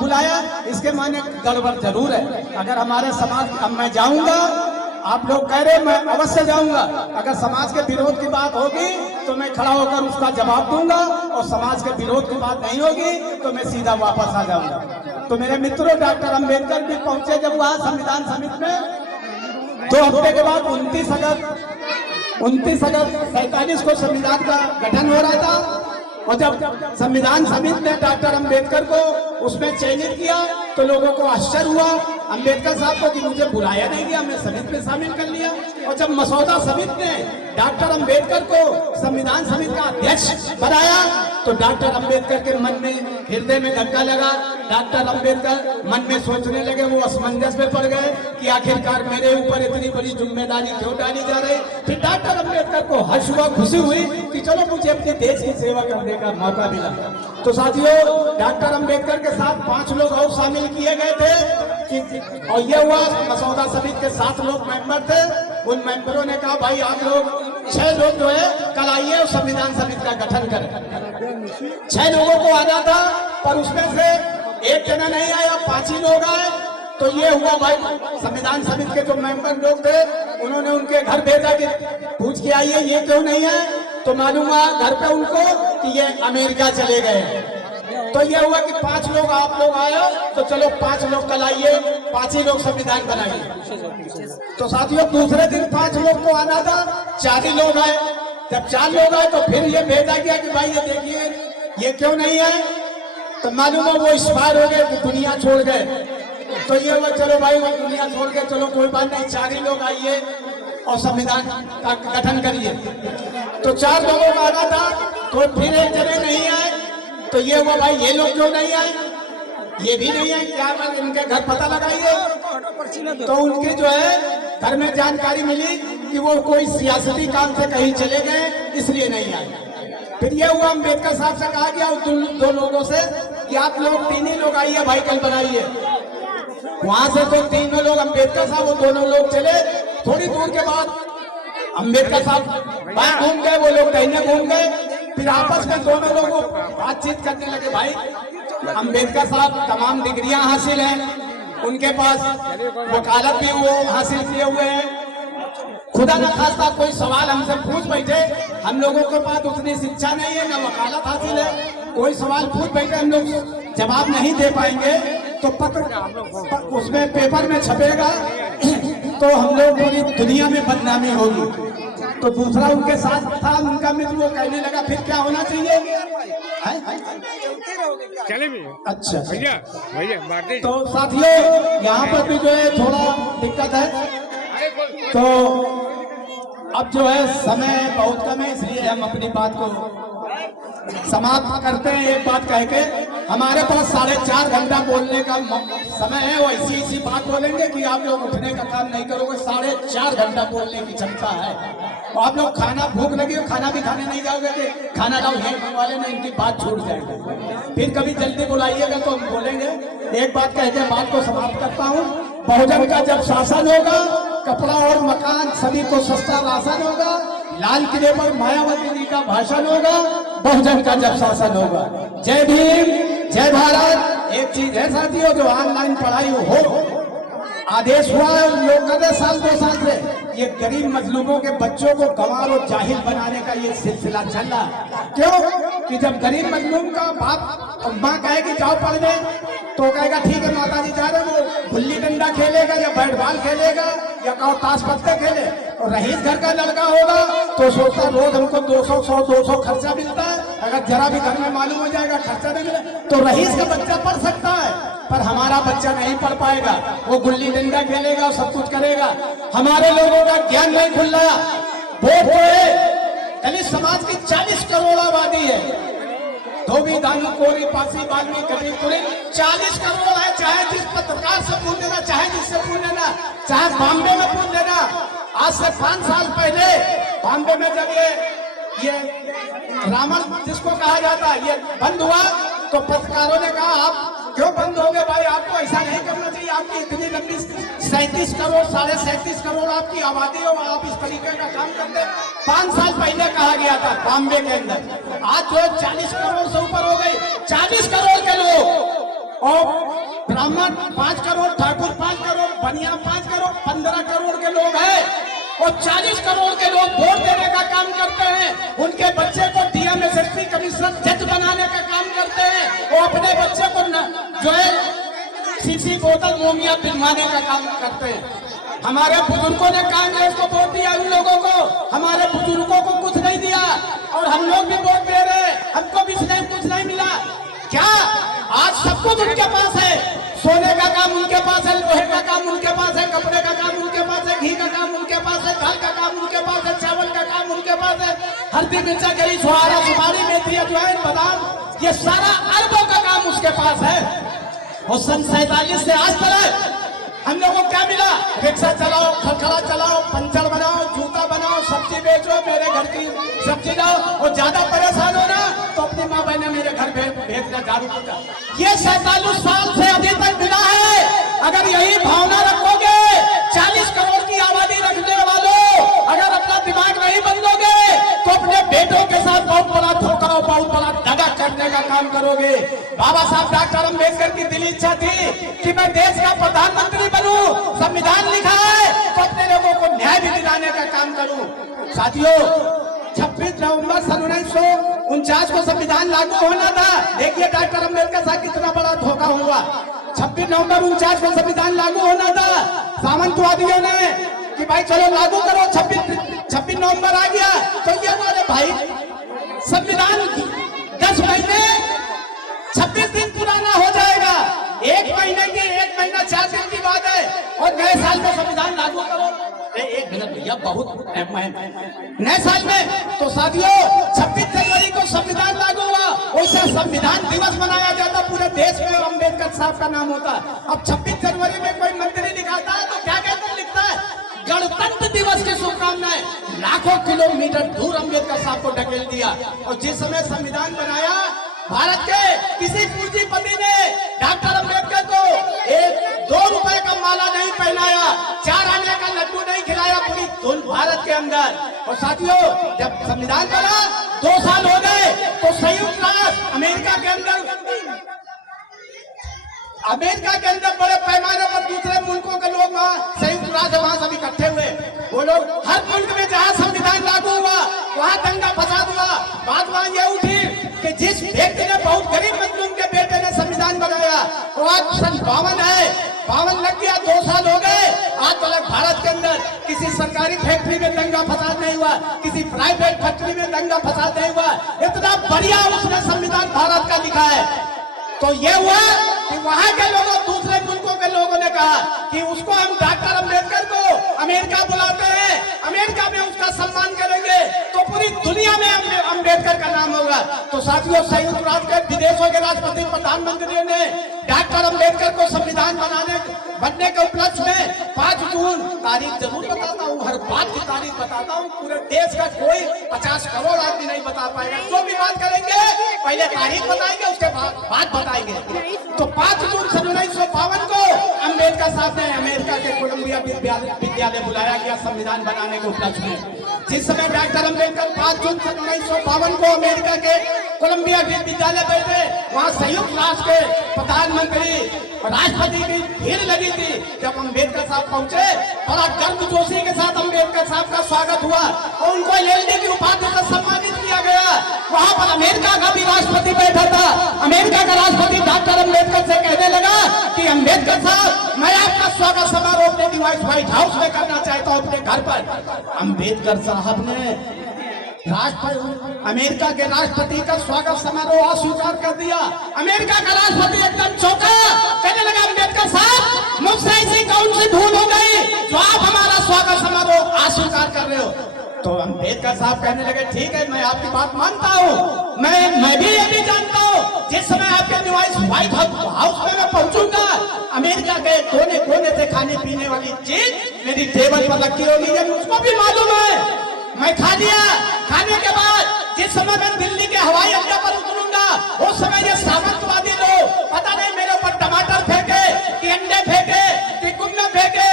बुलाया। इसके माने गड़बड़ जरूर है। अगर हमारे समाज, अब मैं जाऊंगा, आप लोग कह रहे मैं अवश्य जाऊंगा, अगर समाज के विरोध की बात होगी तो मैं खड़ा होकर उसका जवाब दूंगा और समाज के विरोध की बात नहीं होगी तो मैं सीधा वापस आ जाऊंगा। तो मेरे मित्रों, डॉक्टर अंबेडकर भी पहुंचे जब वहां संविधान समिति में 2 हफ्ते के बाद 29 अगस्त 47 को संविधान का गठन हो रहा था। और जब संविधान समिति ने डॉक्टर अंबेडकर को उसमें चयनित किया तो लोगों को आश्चर्य हुआ अंबेडकर साहब को कि मुझे बुलाया नहीं गया, मैं समिति में शामिल कर लिया। और जब मसौदा समिति ने डॉक्टर अंबेडकर को संविधान समिति का अध्यक्ष बनाया तो डॉक्टर अंबेडकर के मन में, हृदय में धक्का लगा। डॉक्टर अंबेडकर मन में सोचने लगे, वो असमंजस में पड़ गए कि आखिरकार मेरे ऊपर इतनी बड़ी जिम्मेदारी क्यों डाली जा रही। फिर डॉक्टर अंबेडकर को हर्ष हुआ, खुशी हुई कि चलो मुझे अपने देश की सेवा करने का मौका मिला। तो साथियों, डॉक्टर अंबेडकर के साथ 5 लोग और शामिल किए गए थे और ये हुआ मसौदा समिति के 7 लोग मेंबर थे। उन मेंबरों ने कहा भाई आप लोग 6 लोग जो है कल आइए और संविधान समिति का गठन करें। 6 लोगों को आना था पर उसमें से 1 जना नहीं आया, 5 ही लोग आए। तो ये हुआ भाई, संविधान समिति के जो मेंबर लोग थे उन्होंने उनके घर भेजा कि पूछ के आइए ये क्यों नहीं है। तो मालूम हुआ घर पे उनको कि ये अमेरिका चले गए। तो ये हुआ कि 5 लोग आप लोग आए तो चलो 5 लोग कल आइए, 5 ही लोग संविधान बनाइए। तो साथियों, दूसरे दिन 5 लोग को आना था, 4 ही लोग आए। जब 4 लोग आए तो फिर ये भेजा गया कि भाई ये देखिए ये क्यों नहीं है। तो मालूम हो वो एक्सपायर हो गए, दुनिया छोड़ गए। तो ये हुआ चलो भाई वो दुनिया छोड़ के, चलो कोई बात नहीं, 4 ही लोग आइए और संविधान का गठन करिए। तो 4 लोगों का आना था तो फिर 1 जने नहीं आए। तो ये हुआ भाई ये लोग क्यों नहीं आए, ये भी नहीं आए, क्या बात, इनके घर पता लगाइए। तो उनके जो है घर में जानकारी मिली कि वो कोई सियासती काम से कहीं चले गए, इसलिए नहीं आए। फिर ये हुआ अंबेडकर साहब से कहा गया उन 2 लोगों से कि आप लोग 3 ही लोग आइए भाई कल बनाइए। वहां से तो 3 लोग अंबेडकर साहब, वो 2 लोग चले। थोड़ी दूर के बाद अंबेडकर साहब बाहर घूम गए, वो लोग दाहिने घूम गए। फिर आपस में दोनों लोग बातचीत करने लगे। भाई अंबेडकर साहब तमाम डिग्रियां हासिल हैं, उनके पास वकालत भी वो हासिल किए हुए हैं। खुदा न खास्ता कोई सवाल हमसे पूछ बैठे, हम लोगों के पास उतनी शिक्षा नहीं है, न वकालत हासिल है, कोई सवाल पूछ बैठे हम लोग जवाब नहीं दे पाएंगे तो पत्र उसमें पेपर में छपेगा तो हम लोग पूरी दुनिया में बदनामी होगी। तो दूसरा उनके साथ था उनका मित्र, वो कहने लगा फिर क्या होना चाहिए। चले भी अच्छा भैया भैया। तो साथियों, यहाँ पर भी जो है थोड़ा दिक्कत है। तो अब जो है समय बहुत कम है, इसलिए हम अपनी बात को समाप्त करते हैं। एक बात कह के, हमारे पास 4.5 घंटा बोलने का समय है, वो ऐसी बात बोलेंगे कि आप लोग उठने का काम नहीं करोगे। 4.5 घंटा बोलने की क्षमता है। और आप लोग खाना, भूख लगी हो खाना भी खाने नहीं जाओगे कि खाना लाओ ये वाले ने, इनकी बात छूट जाएगी। फिर कभी जल्दी बुलाइएगा तो हम बोलेंगे। एक बात कह के बात को समाप्त करता हूँ। बहुजन का जब शासन होगा, कपड़ा और मकान सभी को सस्ता राशन होगा, लाल किले पर मायावती जी का भाषण होगा, बहुजन का जब शासन होगा। जय भीम, जय भारत। एक चीज है साथियों, जो ऑनलाइन पढ़ाई हो आदेश हुआ है लोग कर 1-2 साल से, ये गरीब मजलूमों के बच्चों को गंवार और जाहिल बनाने का ये सिलसिला चल रहा है। क्यों कि जब गरीब मजलूम का बाप और माँ कहे कि जाओ पढ़ने, तो कहेगा ठीक है माताजी जा रहे, वो गुल्ली डंडा खेलेगा या बैट बॉल खेलेगा या कहो ताश पत्ते खेले। और रईस घर का लड़का होगा तो सोचता रोज हमको 200 खर्चा मिलता है, अगर जरा भी घर में मालूम हो जाएगा खर्चा नहीं मिले तो रईस का बच्चा पढ़ सकता है, पर हमारा बच्चा नहीं पढ़ पाएगा। वो गुल्ली डंडा खेलेगा और सब कुछ करेगा। हमारे लोगों का ज्ञान नहीं खुल रहा। वोट तो है, दलित समाज की 40 करोड़ आबादी है, धोबी दानू कोरी पासी बाल्मी कभी तुरी 40 करोड़ है। चाहे जिस पत्रकार से पूछ लेना, चाहे जिससे पूछ लेना, चाहे बॉम्बे में पूछ लेना। आज से 5 साल पहले बॉम्बे में जब ये रामन जिसको कहा जाता है ये बंद हुआ तो पत्रकारों ने कहा आप क्यों बंद हो गए भाई, आपको ऐसा नहीं करना चाहिए, आपकी इतनी लंबी 37 करोड़ 37.5 करोड़ आपकी आबादी हो, आप इस तरीके का काम करते। 5 साल पहले कहा गया था बॉम्बे के अंदर। आज जो 40 करोड़ से ऊपर हो गई, 40 करोड़ के लोग और ब्राह्मण 5 करोड़, ठाकुर 5 करोड़, बनिया 5 करोड़, 15 करोड़ के लोग हैं और 40 करोड़ के लोग वोट देने का काम करते हैं। उनके बच्चे को डीएम एसएसपी कमिश्नर जज बनाने का काम करते हैं और अपने बच्चे को जो है शीशी बोतल मोमिया पिलवाने का काम करते हैं। हमारे बुजुर्गों ने कांग्रेस को वोट दिया, उन लोगों को, हमारे बुजुर्गों को कुछ नहीं दिया और हम लोग भी वोट दे रहे हैं, हमको भी कुछ नहीं मिला। क्या आज सब कुछ उनके पास है? सोने का काम उनके पास है, लोहे का काम उनके पास है, कपड़े का काम उनके पास है, घी का काम उनके पास है, दाल का काम उनके पास है, चावल का काम उनके पास है, हल्दी मिर्चा गरी छुहारा सुपारी मेथी अजवाइन बादाम ये सारा अरबों का काम उसके पास है। और सन 47 से आज तक हम लोगों को क्या मिला? रिक्शा चलाओ, खलखला चलाओ, पंचर बनाओ, जूता बनाओ, सब्जी बेचो, मेरे घर की सब्जी लाओ और ज्यादा परेशान हो ना तो अपनी माँ बहने मेरे घर भेजना झाड़ू पोछा। ये 47 साल से अभी तक मिला है। अगर यही भावना रखोगे 40 करोड़ की आबादी रखने वालों, अगर अपना दिमाग नहीं बदलोगे तो अपने बेटों के साथ बहुत बड़ा धोखा और बहुत बड़ा दगा करने का काम करोगे। बाबा साहब डॉक्टर अम्बेडकर की दिली इच्छा थी कि मैं देश का प्रधानमंत्री बनूं, संविधान लिखा है तो अपने लोगों को न्याय भी दिलाने का काम करूं। साथियों 26 नवंबर सन 1949 को संविधान लागू होना था। देखिए डॉक्टर अम्बेडकर साहब कितना बड़ा धोखा हुआ। 26 नवंबर 49 को संविधान लागू होना था। सामंतवादियों ने कि भाई चलो लागू करो, 26 नवंबर आ गया तो ये बोले भाई संविधान 10 महीने 26 दिन पुराना हो जाएगा। 1 महीने की 1 महीना 4 दिन की बात है और नए साल में संविधान लागू करो। 1 मिनट भैया बहुत नए साल में। तो साथियों 26 जनवरी को संविधान लागू हुआ, वैसे संविधान दिवस मनाया जाता पूरे देश में, अम्बेडकर साहब का नाम होता। अब 26 जनवरी में कोई मंत्री लिखाता है तो क्या कहकर लिखता है? गणतंत्र दिवस की शुभकामनाएं। लाखों किलोमीटर दूर अम्बेडकर साहब को ढकेल दिया। और जिस समय संविधान बनाया भारत के किसी पूंजीपति ने डॉक्टर अम्बेडकर को 2 रुपए का माला नहीं पहनाया, 4 आने का लड्डू नहीं खिलाया पूरी धुन भारत के अंदर। और साथियों जब संविधान बना 2 साल हो गए तो संयुक्त राष्ट्र अमेरिका के अंदर बड़े पैमाने पर दूसरे मुल्कों के लोग वहाँ संयुक्त राष्ट्र वहाँ सब इकट्ठे हुए। वो लोग हर मुल्क में जहाँ संविधान लागू हुआ वहाँ दंगा फसाद हुआ। बात वहाँ ये उठी कि जिस व्यक्ति ने बहुत गरीब मजलूम के बेटे ने संविधान बनाया वो आज सन 52 है, 52 लग गया, 2 साल हो गए। आज तक भारत के अंदर किसी सरकारी फैक्ट्री में दंगा फसाद नहीं हुआ, किसी प्राइवेट फैक्ट्री में दंगा फसाद नहीं हुआ। इतना बढ़िया उसने संविधान भारत का लिखा है। तो ये हुआ कि वहां के लोगों, दूसरे मुल्कों के लोगों ने कहा कि उसको हम डॉक्टर अम्बेडकर को अमेरिका बुलाते हैं, अमेरिका में उसका सम्मान करेंगे तो पूरी दुनिया में अम्बेडकर का नाम होगा। तो साथियों संयुक्त राष्ट्र के विदेशों के राष्ट्रपति प्रधानमंत्री ने डॉक्टर अम्बेडकर को संविधान बनने के उपलक्ष्य में 5 जून तारीख जरूर बताता हूँ, हर बात की तारीख बताता हूँ। पूरे देश का कोई 50 करोड़ आदमी नहीं बता पाएगा। जो भी बात करेंगे पहले तारीख बताएंगे, उसके बाद बताएंगे। तो 5 जून सन 1952 को अम्बेडकर साहब ने अमेरिका के कोलंबिया विद्यालय बुलाया गया संविधान बनाने के उपलक्ष्य में। जिस समय डॉक्टर अम्बेडकर 5 जून सन 1952 को अमेरिका के कोलंबिया विद्यालय बैठे, वहाँ संयुक्त राष्ट्र के प्रधानमंत्री राष्ट्रपति की भीड़ लगी थी। जब अम्बेडकर साहब पहुंचे बड़ा गर्मजोशी के साथ अम्बेडकर साहब का स्वागत हुआ और उनको एलएलडी की उपाधि से सम्मानित किया गया। वहां पर अमेरिका का भी राष्ट्रपति बैठा था। अमेरिका का राष्ट्रपति डॉक्टर अम्बेडकर से कहने लगा कि अम्बेडकर साहब मैं आपका स्वागत समारोह अपने व्हाइट हाउस में करना चाहता हूँ अपने घर पर। अम्बेडकर साहब ने अमेरिका के राष्ट्रपति का स्वागत समारोह अस्वीकार कर दिया। अमेरिका का राष्ट्रपति एकदम चौंका, कहने लगा अम्बेडकर साहब मुझसे ऐसी कौन सी भूल हो गई जो आप हमारा स्वागत समारोह अस्वीकार कर रहे हो। तो अम्बेडकर साहब कहने लगे ठीक है, मैं आपकी बात मानता हूँ, मैं भी ये भी जानता हूँ, जिस समय आपके डिवाइस व्हाइट हाउस में मैं पहुंचूंगा, अमेरिका के कोने कोने से खाने पीने वाली चीज मेरी टेबल पर रखी होगी, जब उसको भी मालूम है। मैं खा लिया, खाने के बाद जिस समय मैं दिल्ली के हवाई अड्डे पर उतरूंगा, उस समय ये सामंतवादी लोग पता नहीं मेरे ऊपर टमाटर फेंके कि अंडे फेंके कि गुम्मे फेंके,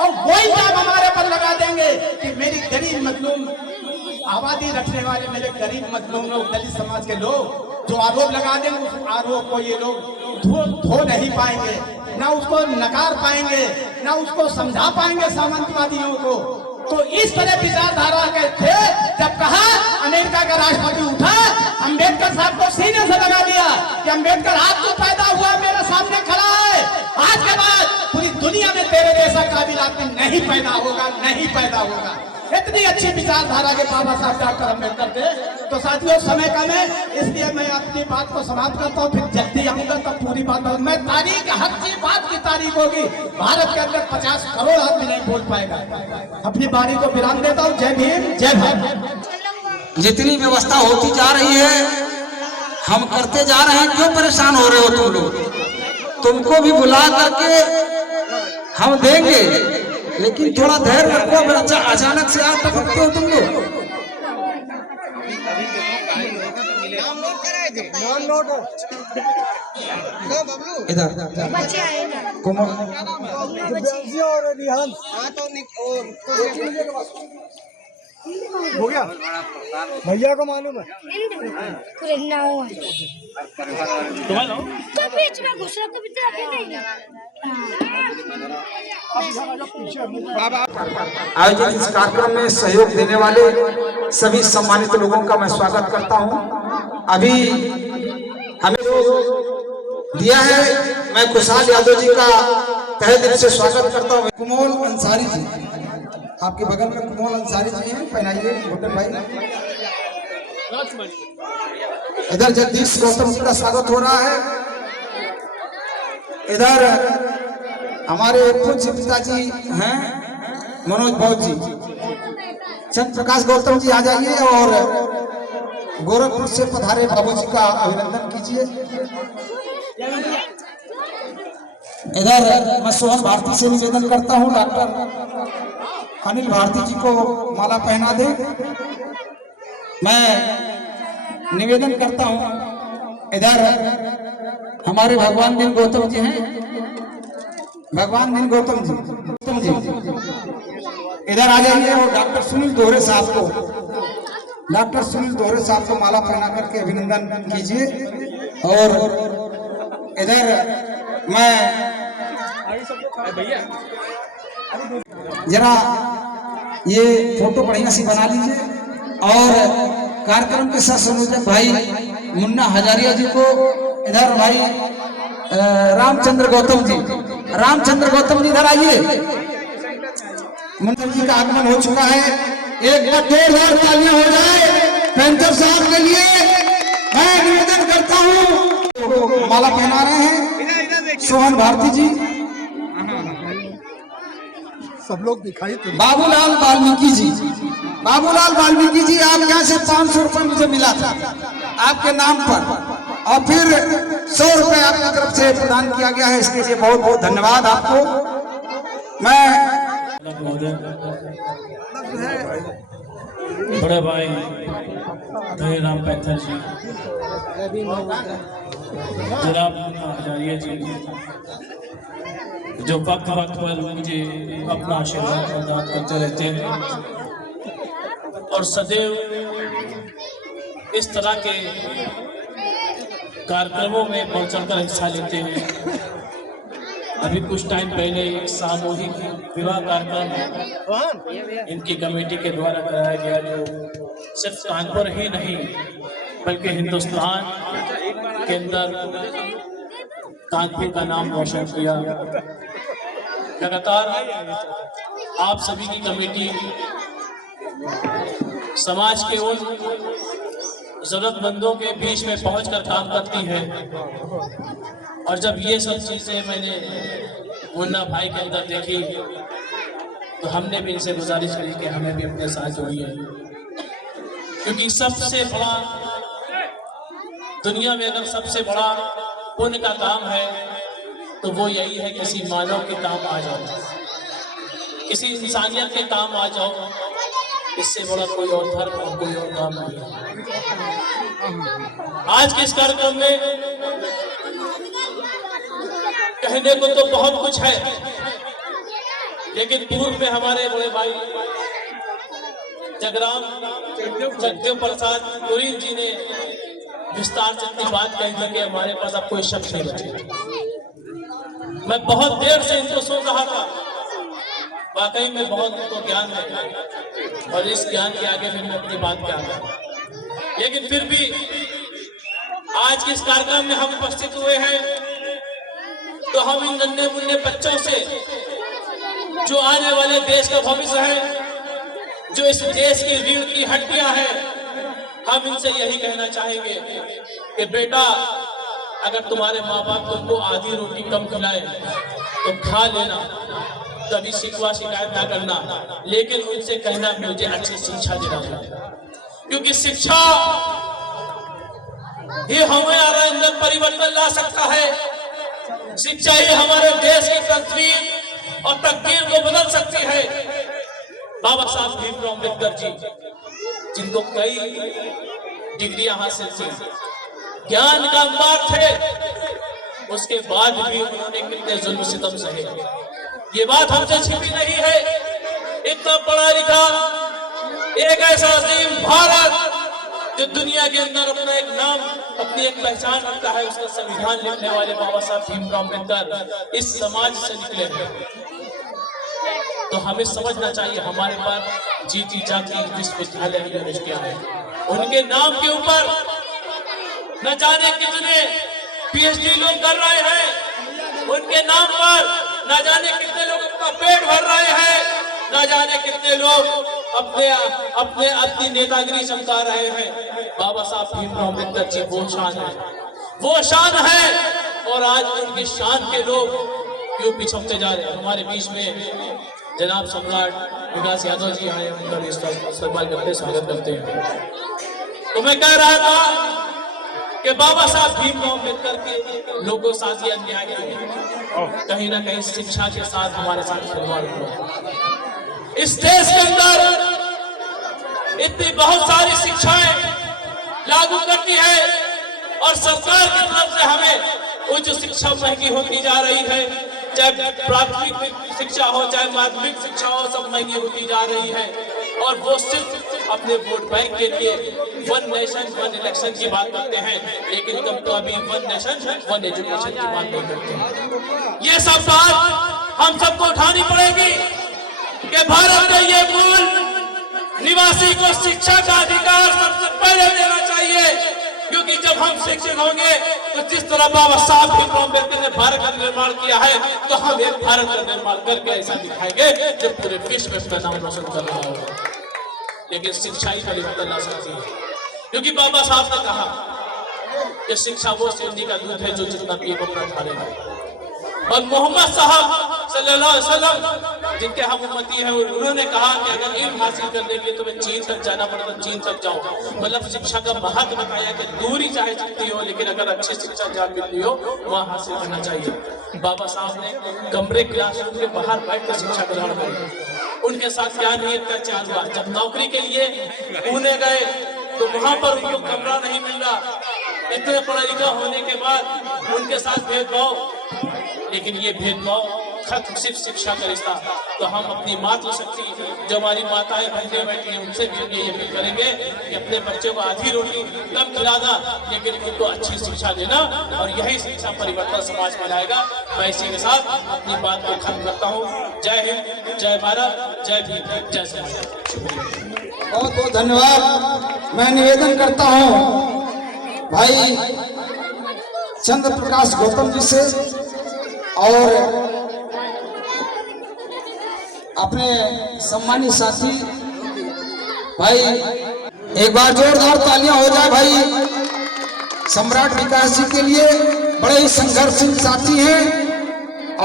और वही काम हमारे पर लगा देंगे कि मेरी गरीब मजलूम आबादी रखने वाले मेरे गरीब मजलूम लोग, दलित समाज के लोग जो आरोप लगा देंगे, उस आरोप को ये लोग धो नहीं पाएंगे, ना उसको नकार पाएंगे, ना उसको समझा पाएंगे सामंतवादियों को। तो इस तरह विचारधारा के थे। जब कहा अमेरिका का राष्ट्रपति उठा, अम्बेडकर साहब को सीने से लगा दिया कि अम्बेडकर आज जो पैदा हुआ मेरे सामने खड़ा है, आज के बाद पूरी दुनिया में तेरे जैसा काबिल आदमी नहीं पैदा होगा, नहीं पैदा होगा। इतनी अच्छी विचारधारा के बाबा साहब डॉक्टर अम्बेडकर थे। तो साथियों समय कम है, इसलिए मैं अपनी बात को समाप्त करता हूँ, फिर जल्दी आऊंगा तब पूरी बात होगी। मैं तारीख हर चीज बात की तारीख होगी, भारत के अंदर 50 करोड़ आदमी नहीं बोल पाएगा। अपनी बारी को विराम देता हूँ। जय भीम, जय भारत। जितनी व्यवस्था होती जा रही है हम करते जा रहे हैं, क्यों परेशान हो रहे हो तुम लोग? तुमको भी बुला करके हम देंगे, लेकिन थोड़ा धैर्य रखो। अचानक से आप टपकते हो तुम लोग। इधर बच्चे आए ना, हो गया, भैया को मालूम है। पूरे ना हुआ तो बीच में घुस रहा, तो बीच में आयोजित इस कार्यक्रम में सहयोग देने वाले सभी सम्मानित लोगों का मैं स्वागत करता हूं। अभी हमें दिया है, मैं खुशहाल यादव जी का तहे दिल से स्वागत करता हूं। कुमोल अंसारी जी, आपके बगल में कुमोल अंसारी जी हैं, पहनाइए होटल भाई। इधर जगदीश गौतम जी का स्वागत हो रहा है। इधर हमारे पूज्य पिताजी हैं मनोज भाव जी, चंद्र प्रकाश गौतम जी आ जाइए और गोरखपुर से पधारे बाबू जी का अभिनंदन कीजिए। इधर मैं सोहन भारती से निवेदन करता हूं, डॉक्टर अनिल भारती जी को माला पहना दे। मैं निवेदन करता हूं, इधर हमारे भगवान दिन गौतम जी हैं, भगवान दिन गौतम जी इधर आ जाइए और डॉक्टर सुनील दोहरे साहब को माला पहना करके अभिनंदन कीजिए। और इधर मैं जरा ये फोटो बढ़िया सी बना लीजिए और कार्यक्रम के साथ संयोजक भाई मुन्ना हजारिया जी को, इधर भाई रामचंद्र गौतम जी इधर आइए। मुन्ना जी का आगमन हो चुका है, एक बार जोरदार तालियां हो जाए पेंटर साहब के लिए। मैं निवेदन करता हूं, माला पहना रहे हैं सोहन भारती जी, सब लोग दिखाई तो बाबूलाल वाल्मीकि जी, आप यहाँ से 500 रुपए मुझे मिला था आपके नाम पर, और फिर 100 रुपए आपकी तरफ से प्रदान किया गया है, इसके लिए बहुत बहुत धन्यवाद आपको। मैं बड़े भाई राम पैंथर जी, जनाब आचार्य जी, जो वक्त पर मुझे अपना आशीर्वाद प्रदान करते रहते हैं और सदैव इस तरह के कार्यक्रमों में बढ़ चढ़कर हिस्सा लेते हैं। अभी कुछ टाइम पहले एक सामूहिक विवाह कार्यक्रम इनकी कमेटी के द्वारा कराया गया, जो सिर्फ कानपुर ही नहीं बल्कि हिंदुस्तान के अंदर कानपुर का नाम रोशन किया। लगातार आप सभी की कमेटी समाज के उन जरूरतमंदों के बीच में पहुंचकर काम करती है, और जब ये सब चीजें मैंने मुन्ना भाई के अंदर देखी तो हमने भी इनसे गुजारिश करी कि हमें भी अपने साथ जोड़िए, क्योंकि सबसे बड़ा दुनिया में अगर सबसे बड़ा पुण्य का काम है तो वो यही है किसी मानव के काम आ जाओ, किसी इंसानियत के काम आ जाओ। इससे बड़ा कोई और धर्म और कोई और काम नहीं है। आज के इस कार्यक्रम में कहने को तो बहुत कुछ है, लेकिन पूर्व में हमारे बड़े भाई जगदेव प्रसाद कुरीन जी ने विस्तार से अपनी बात कही थी कि हमारे पास अब कोई शब्द नहीं बचे। मैं बहुत देर से इनको सुन रहा था, वाकई में बहुत उनको ज्ञान है और इस ज्ञान के आगे फिर मैं अपनी बात क्या करूं। लेकिन फिर भी आज के इस कार्यक्रम में हम उपस्थित हुए हैं तो हम इन नन्हे मुन्ने बच्चों से, जो आने वाले देश का भविष्य है, जो इस देश की रीढ़ की हड्डियां हैं, हम इनसे यही कहना चाहेंगे कि बेटा, अगर तुम्हारे माँ बाप तुमको आधी रोटी कम खिलाए तो खा लेना, कभी शिकवा शिकायत ना करना, लेकिन उनसे कहना मुझे अच्छी शिक्षा देना चाहिए, क्योंकि शिक्षा ही हमारे अंदर परिवर्तन ला सकता है। शिक्षा ही हमारे देश की तस्वीर और तकदीर को बदल सकती है। बाबा साहब भीमराव अम्बेडकर जी, जिनको कई डिग्रियां हासिल थी, ज्ञान का अंबार थे, उसके बाद भी उन्होंने कितने जुल्म सितम सहे, ये बात हमसे छिपी नहीं है। इतना पढ़ा लिखा एक ऐसा अजीम भारत जो दुनिया के अंदर अपना एक नाम, अपनी एक पहचान रखता है, उसका संविधान लिखने वाले बाबा साहब भीमराव अम्बेडकर इस समाज से निकले हैं। तो हमें समझना चाहिए हमारे पास जीती जाती विश्वविद्यालय यूनिवर्सिटियां हैं, उनके नाम के ऊपर न जाने कितने पीएचडी लोग कर रहे हैं, उनके नाम पर न जाने कितने लोग अपना पेट भर रहे हैं, न जाने कितने लोग अपनी नेतागिरी चमका रहे हैं। बाबा साहब भीमराव अम्बेडकर जी वो शान है और आज उनकी शान के लोग क्यों पिछड़ते जा रहे हैं। हमारे बीच में जनाब सम्राट विकास यादव जी आए, उनका भी इस्तेमाल करते स्वागत करते हैं। तो मैं कह रहा था कि बाबा साहब भीमराव अम्बेडकर के लोगों साथी अन्याय कहीं ना कहीं शिक्षा के साथ हमारे साथ खिलवाड़ हुआ। इस देश के अंदर इतनी बहुत सारी शिक्षाएं लागू करती है और सरकार की तरफ से हमें उच्च शिक्षा महंगी होती जा रही है, चाहे प्राथमिक शिक्षा हो चाहे माध्यमिक शिक्षा हो, सब महंगी होती जा रही है। और वो सिर्फ अपने वोट बैंक के लिए वन नेशन वन इलेक्शन की बात करते हैं, लेकिन कभी वन नेशन वन एजुकेशन की बात नहीं करते हैं। ये सब बात हम सबको उठानी पड़ेगी कि भारत में ये मूल निवासी को शिक्षा का अधिकार सबसे पहले देना चाहिए, क्योंकि जब हम शिक्षित होंगे तो जिस तरह बाबा साहब भीमराव अम्बेडकर ने भारत का निर्माण किया है, तो हम एक भारत का निर्माण करके ऐसा दिखाएंगे जो पूरे विश्व में अपना नाम रोशन कर रहा होगा। लेकिन शिक्षा ही परिवर्तन ला सकती है, क्योंकि बाबा साहब ने कहा कि शिक्षा वो सिंधी का दूध है जो जितना पिए उतना ढालेगा। और मोहम्मद साहब सल्लल्लाहु अलैहि वसल्लम जिनके हम उम्मती हैं, उन्होंने कहा कि अगर इल्म हासिल करने के लिए तुम्हें चीन तक जाना पड़े तो चीन तक जाओ। मतलब शिक्षा का महत्व बताया कि दूरी चाहे जितनी हो, लेकिन अगर अच्छी शिक्षा जहाँ मिलती हो वहाँ हासिल करना चाहिए। बाबा साहब ने कमरे क्लासरूम के बाहर बैठ कर शिक्षा ग्रहण करी। उनके साथ क्या नहीं अत्याचार हुआ। जब नौकरी के लिए पुणे गए तो वहां पर उनको कमरा नहीं मिल रहा, इतने पढ़ा लिखा होने के बाद उनके साथ भेदभाव। लेकिन ये भेदभाव खत्म सिर्फ शिक्षा का रिश्ता। तो हम अपनी मातृशक्ति जो हमारी माताएं बहनें बैठी हैं उनसे भी ये अपील करेंगे कि अपने बच्चों को आधी रोटी कम खिलाना, लेकिन उनको अच्छी शिक्षा देना, और यही शिक्षा परिवर्तन समाज में लाएगा। मैं इसी के साथ अपनी बात को खत्म करता हूँ। जय हिंद, जय भारत, जय भीम, जय समाज। बहुत बहुत धन्यवाद। मैं निवेदन करता हूँ भाई चंद्र प्रकाश गौतम जी से और अपने सम्मानित साथी भाई, एक बार जोरदार तालियां हो जाए भाई सम्राट विकास जी के लिए। बड़े ही संघर्षशील साथी हैं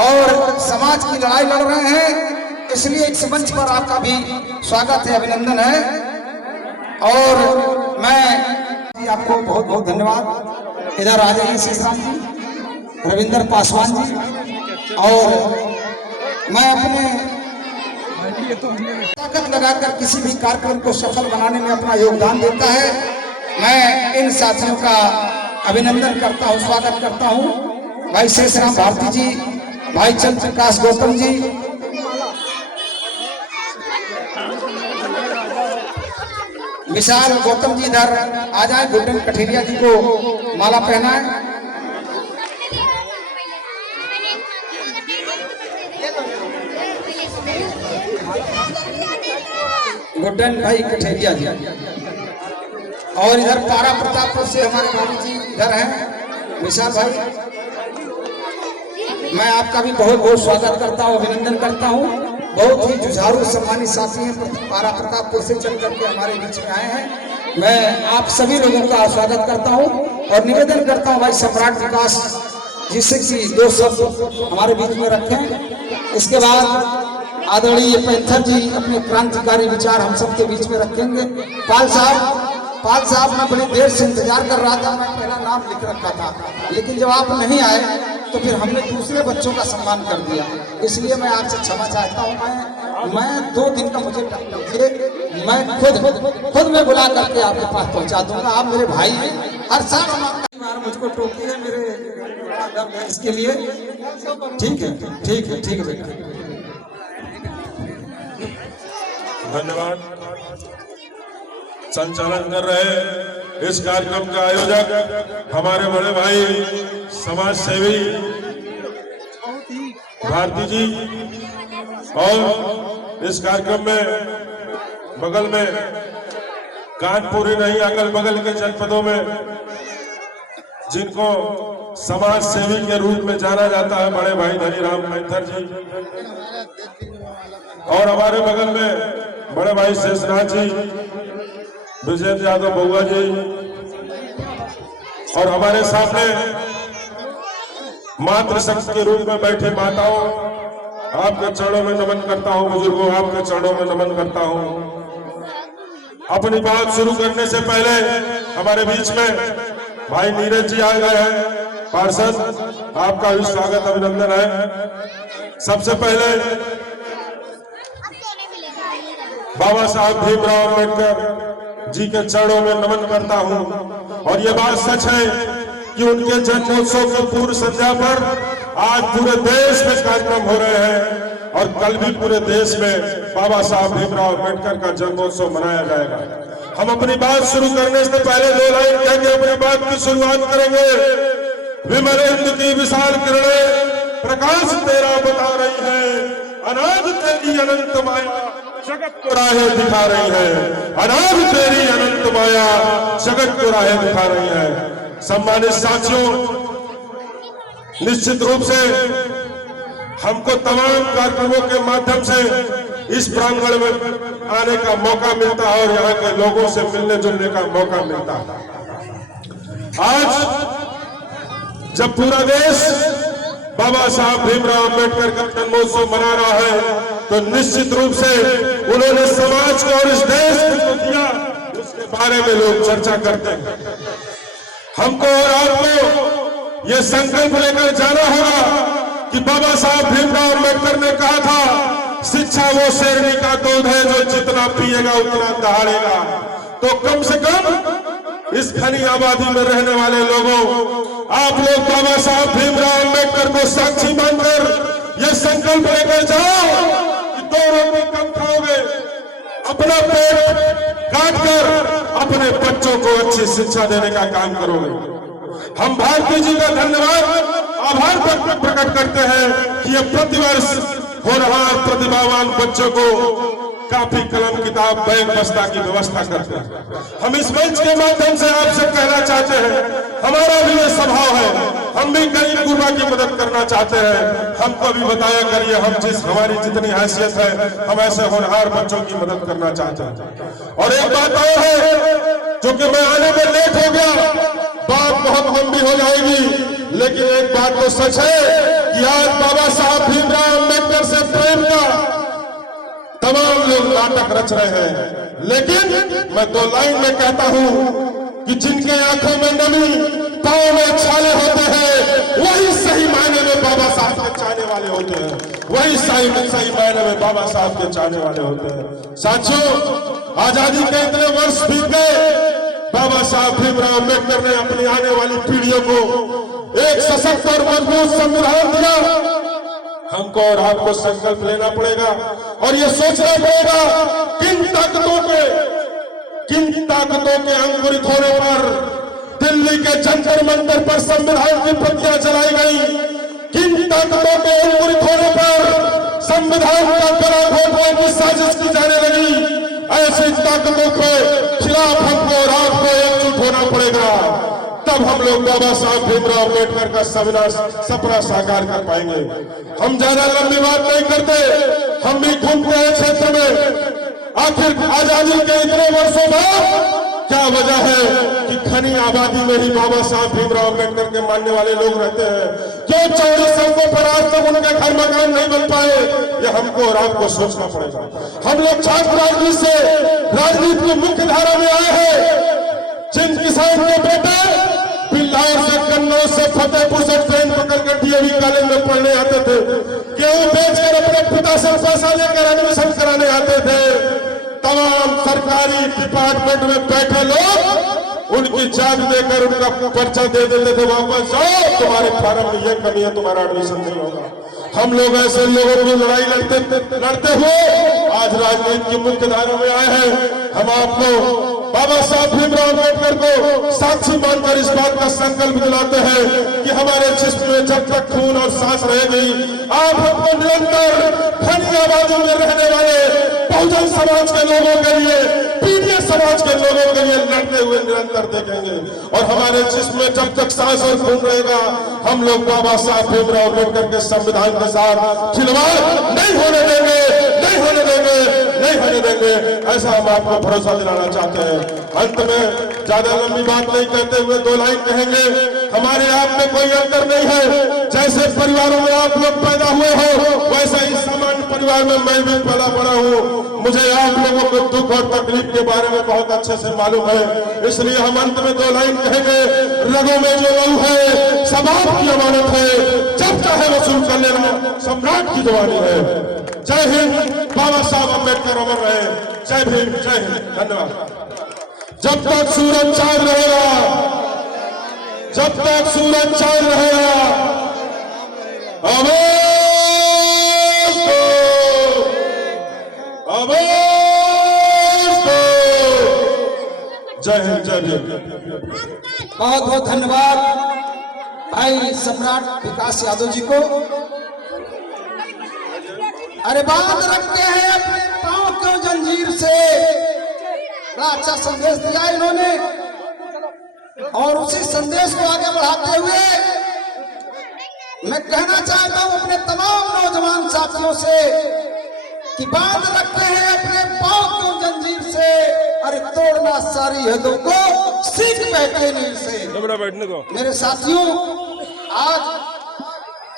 और समाज की लड़ाई लड़ रहे हैं। इसलिए इस मंच पर आपका भी स्वागत है, अभिनंदन है। और मैं आपको बहुत बहुत धन्यवाद। इधर आ जाइए शेषराम जी, रविंदर पासवान जी। और मैं अपने ताकत लगाकर किसी भी कार्यक्रम को सफल बनाने में अपना योगदान देता है। मैं इन साथियों का अभिनंदन करता हूं, स्वागत करता हूं। भाई शेषराम भारती जी, भाई चंद्र प्रकाश गौतम जी, विशाल गौतम जी इधर आ जाए। गुड्डन कठेरिया जी को माला पहनाए। गुड्डन भाई कठेरिया जी। और इधर पारा प्रतापपुर से हमारे भाभी जी इधर हैं, विशाल भाई। मैं आपका भी बहुत बहुत स्वागत करता हूँ, अभिनंदन करता हूँ। बहुत ही जुझारू सम्मानित साथी हैं, पारा प्रतापपुर से चल करके हमारे बीच में आए हैं। मैं आप सभी लोगों का स्वागत करता हूँ और निवेदन करता हूँ भाई सम्राट विकास जिससे कि 2 शब्द हमारे बीच में रखें। इसके बाद आदरणीय पैंथर जी अपने क्रांतिकारी विचार हम सबके बीच में रखेंगे। पाल साहब मैं बड़ी देर से इंतजार कर रहा था, मैं पहला नाम लिख रखा था, लेकिन जब आप नहीं आए तो फिर हमने दूसरे बच्चों का सम्मान कर दिया। इसलिए मैं आपसे क्षमा चाहता हूँ। मैं 2 दिन का मुझे मैं खुद में बुला करके आपके पास पहुँचा दूंगा। आप मेरे भाई हैं, हर साल हम मुझको टोकी है मेरे इसके लिए। ठीक है बेटा। धन्यवाद। संचालन कर रहे इस कार्यक्रम का आयोजक हमारे बड़े भाई समाज सेवी भारती जी, और इस कार्यक्रम में बगल में कानपुर ही नहीं अगल बगल के जनपदों में जिनको समाज सेवी के रूप में जाना जाता है, बड़े भाई धनीराम पैंथर जी, और हमारे बगल में बड़े भाई शेषनाथ जी, विजय यादव बउआ जी, और हमारे सामने मातृ शक्ति के रूप में बैठे माताओं, आपके चरणों में नमन करता हूं। बुजुर्गों, आपके चरणों में नमन करता हूं। अपनी बात शुरू करने से पहले हमारे बीच में भाई नीरज जी आ गए हैं, पार्षद, आपका भी स्वागत अभिनंदन है। सबसे पहले बाबा साहब भीमराव अम्बेडकर जी के चरणों में नमन करता हूं। और ये बात सच है कि उनके जन्मोत्सव की पूर्व संध्या पर आज पूरे देश में कार्यक्रम हो रहे हैं और कल भी पूरे देश में बाबा साहब भीमराव अम्बेडकर का जन्मोत्सव मनाया जाएगा। हम अपनी बात शुरू करने से पहले 2 लाइन कह के अपनी बात की शुरुआत करेंगे। विमल इंद्र की विशाल किरणें प्रकाश तेरा बता रही है, अनाज तेरी अनंत माया जगत को राहें दिखा रही है, अनाज तेरी अनंत माया जगत को राहें दिखा रही है। सम्मानित साथियों, निश्चित रूप से हमको तमाम कार्यक्रमों के माध्यम से इस प्रांगण में आने का मौका मिलता है और यहाँ के लोगों से मिलने जुलने का मौका मिलता है। आज जब पूरा देश बाबा साहब भीमराव अम्बेडकर का जन्मोत्सव मना रहा है तो निश्चित रूप से उन्होंने समाज को और इस देश को दिया, उसके बारे में लोग चर्चा करते हैं। हमको और आपको ये संकल्प लेकर जाना होगा कि बाबा साहब भीमराव अम्बेडकर ने कहा था, शिक्षा वो शेरनी का दूध है जो जितना पिएगा उतना दहाड़ेगा। तो कम से कम इस घनी आबादी में रहने वाले लोगों, आप लोग बाबा साहब भीमराव अम्बेडकर को साक्षी मानकर ये संकल्प लेकर जाओ कि 2 रोटी कम खाओगे, अपना पेट काट कर अपने बच्चों को अच्छी शिक्षा देने का काम करोगे। हम भारती जी का धन्यवाद आभार प्रकट करते हैं कि ये प्रतिवर्ष हो रहा प्रतिभावान बच्चों को काफी कलम किताब बैग बस्ता की व्यवस्था करते हैं। हम इस मंच के माध्यम से आपसे कहना चाहते हैं, हमारा भी ये स्वभाव है, हम भी गरीब गुरबा की मदद करना चाहते हैं। हमको भी बताया करिए, हम हमारी जितनी हैसियत है हम ऐसे होनहार बच्चों की मदद करना चाहते हैं। और एक बात और है, जो कि मैं आने में लेट हो गया, बात बहुत लंबी हो जाएगी, लेकिन एक बात तो सच है कि आज बाबा साहब भीमराव अम्बेडकर से प्रेम का लोग नाटक रच रहे हैं। लेकिन मैं 2 लाइन में कहता हूं कि जिनके आंखों में नमी, पांव में छाले होते हैं, वही सही मायने में बाबा साहब के चाहने वाले होते हैं, वही सही मायने में बाबा साहब के चाहने वाले होते हैं। साथियों, आजादी के इतने वर्ष बीत गए, बाबा साहब भीमराव अम्बेडकर ने अपनी आने वाली पीढ़ियों को एक सशक्त और मजबूत संविधान दिया। हमको और आपको संकल्प लेना पड़ेगा और ये सोचना पड़ेगा किन ताकतों के अंकुरित होने पर दिल्ली के जंतर मंतर पर संविधान की प्रतियां जलाई गई, किन ताकतों के अंकुरित होने पर संविधान का गला घोटने की साजिश की जाने लगी। ऐसी ताकतों के खिलाफ हमको और आपको एकजुट होना पड़ेगा, तब हम लोग बाबा साहब भीमराव अम्बेडकर का सपना साकार कर पाएंगे। हम ज्यादा लंबी बात नहीं करते, हम भी घूमते हैं क्षेत्र में। आखिर आजादी के इतने वर्षों बाद क्या वजह है कि घनी आबादी में ही बाबा साहब भीमराव अम्बेडकर के मानने वाले लोग रहते हैं? क्यों चौड़ी सड़कों पर आज तक उनके घर मकान नहीं बन पाए? ये हमको और आपको सोचना पड़ेगा। हम लोग छात्र राजनीति से राजनीति की मुख्य धारा में आए हैं। जिन किसान के बेटे बिल्लार से, कन्नौज से, फतेहपुर से ट्रेन पकड़कर डीएवी कॉलेज में पढ़ने आते थे, गेहूं बेचकर अपने पिता से पैसा लेकर एडमिशन कराने आते थे, तमाम सरकारी डिपार्टमेंट में बैठे लोग उनकी चार्ज देकर उनका पर्चा दे देते थे, वापस जाओ, तुम्हारे फार्म में ये कमी है, तुम्हारा एडमिशन नहीं होगा। हम लोग ऐसे लोगों की लड़ाई लड़ते हुए आज राजनीति की मुख्य धारा में आए हैं। हम आपको बाबा साहब भीमराव अम्बेडकर को साक्षी मानकर इस बात का संकल्प दिलाते हैं कि हमारे जिस्म में जब तक खून और सांस रहेगी, आप हमको निरंतर घनी आबादी में रहने वाले बहुजन समाज के लोगों के लिए, पीड़ित समाज के लोगों के लिए लड़ते हुए निरंतर देखेंगे। और हमारे जिस्म में जब तक सांस और खून रहेगा, हम लोग बाबा साहब भीमराव अम्बेडकर के संविधान के साथ खिलवाड़ नहीं होने देंगे, नहीं होने देंगे, नहीं होने देंगे। ऐसा हम आपको भरोसा दिलाना चाहते हैं। अंत में ज्यादा लंबी बात नहीं कहते हुए 2 लाइन कहेंगे। हमारे आप में कोई अंतर नहीं है। जैसे परिवारों में आप लोग पैदा हुए हो, वैसे ही सामान्य परिवार में मैं भी पला बड़ा हूँ। मुझे आप लोगों को दुख और तकलीफ के बारे में बहुत अच्छे से मालूम है। इसलिए हम अंत में 2 लाइन कहेंगे। रगों में जो लहू है सब आपकी अमानत है, जब चाहे वसूल कर लेना सम्राट की जवानी है। जय हिंद, बाबा साहब अम्बेडकर अमर रहे। जय भीम, जय हिंद, धन्यवाद। जब तक सूरज चांद रहेगा, जब तक सूरज चांद रहेगा, आवाज दो, आवाज दो। जय हिंद, जय भीम। बहुत बहुत धन्यवाद भाई सम्राट विकास यादव जी को। अरे बात रखते हैं अपने पांव क्यों जंजीर से, बड़ा अच्छा संदेश दिया इन्होंने। और उसी संदेश को आगे बढ़ाते हुए मैं कहना चाहता हूं अपने तमाम नौजवान साथियों से कि बात रखते हैं अपने पांव क्यों जंजीर से, अरे तोड़ना सारी हदों को सीख बैठे नीर से। बैठने दो मेरे साथियों, आज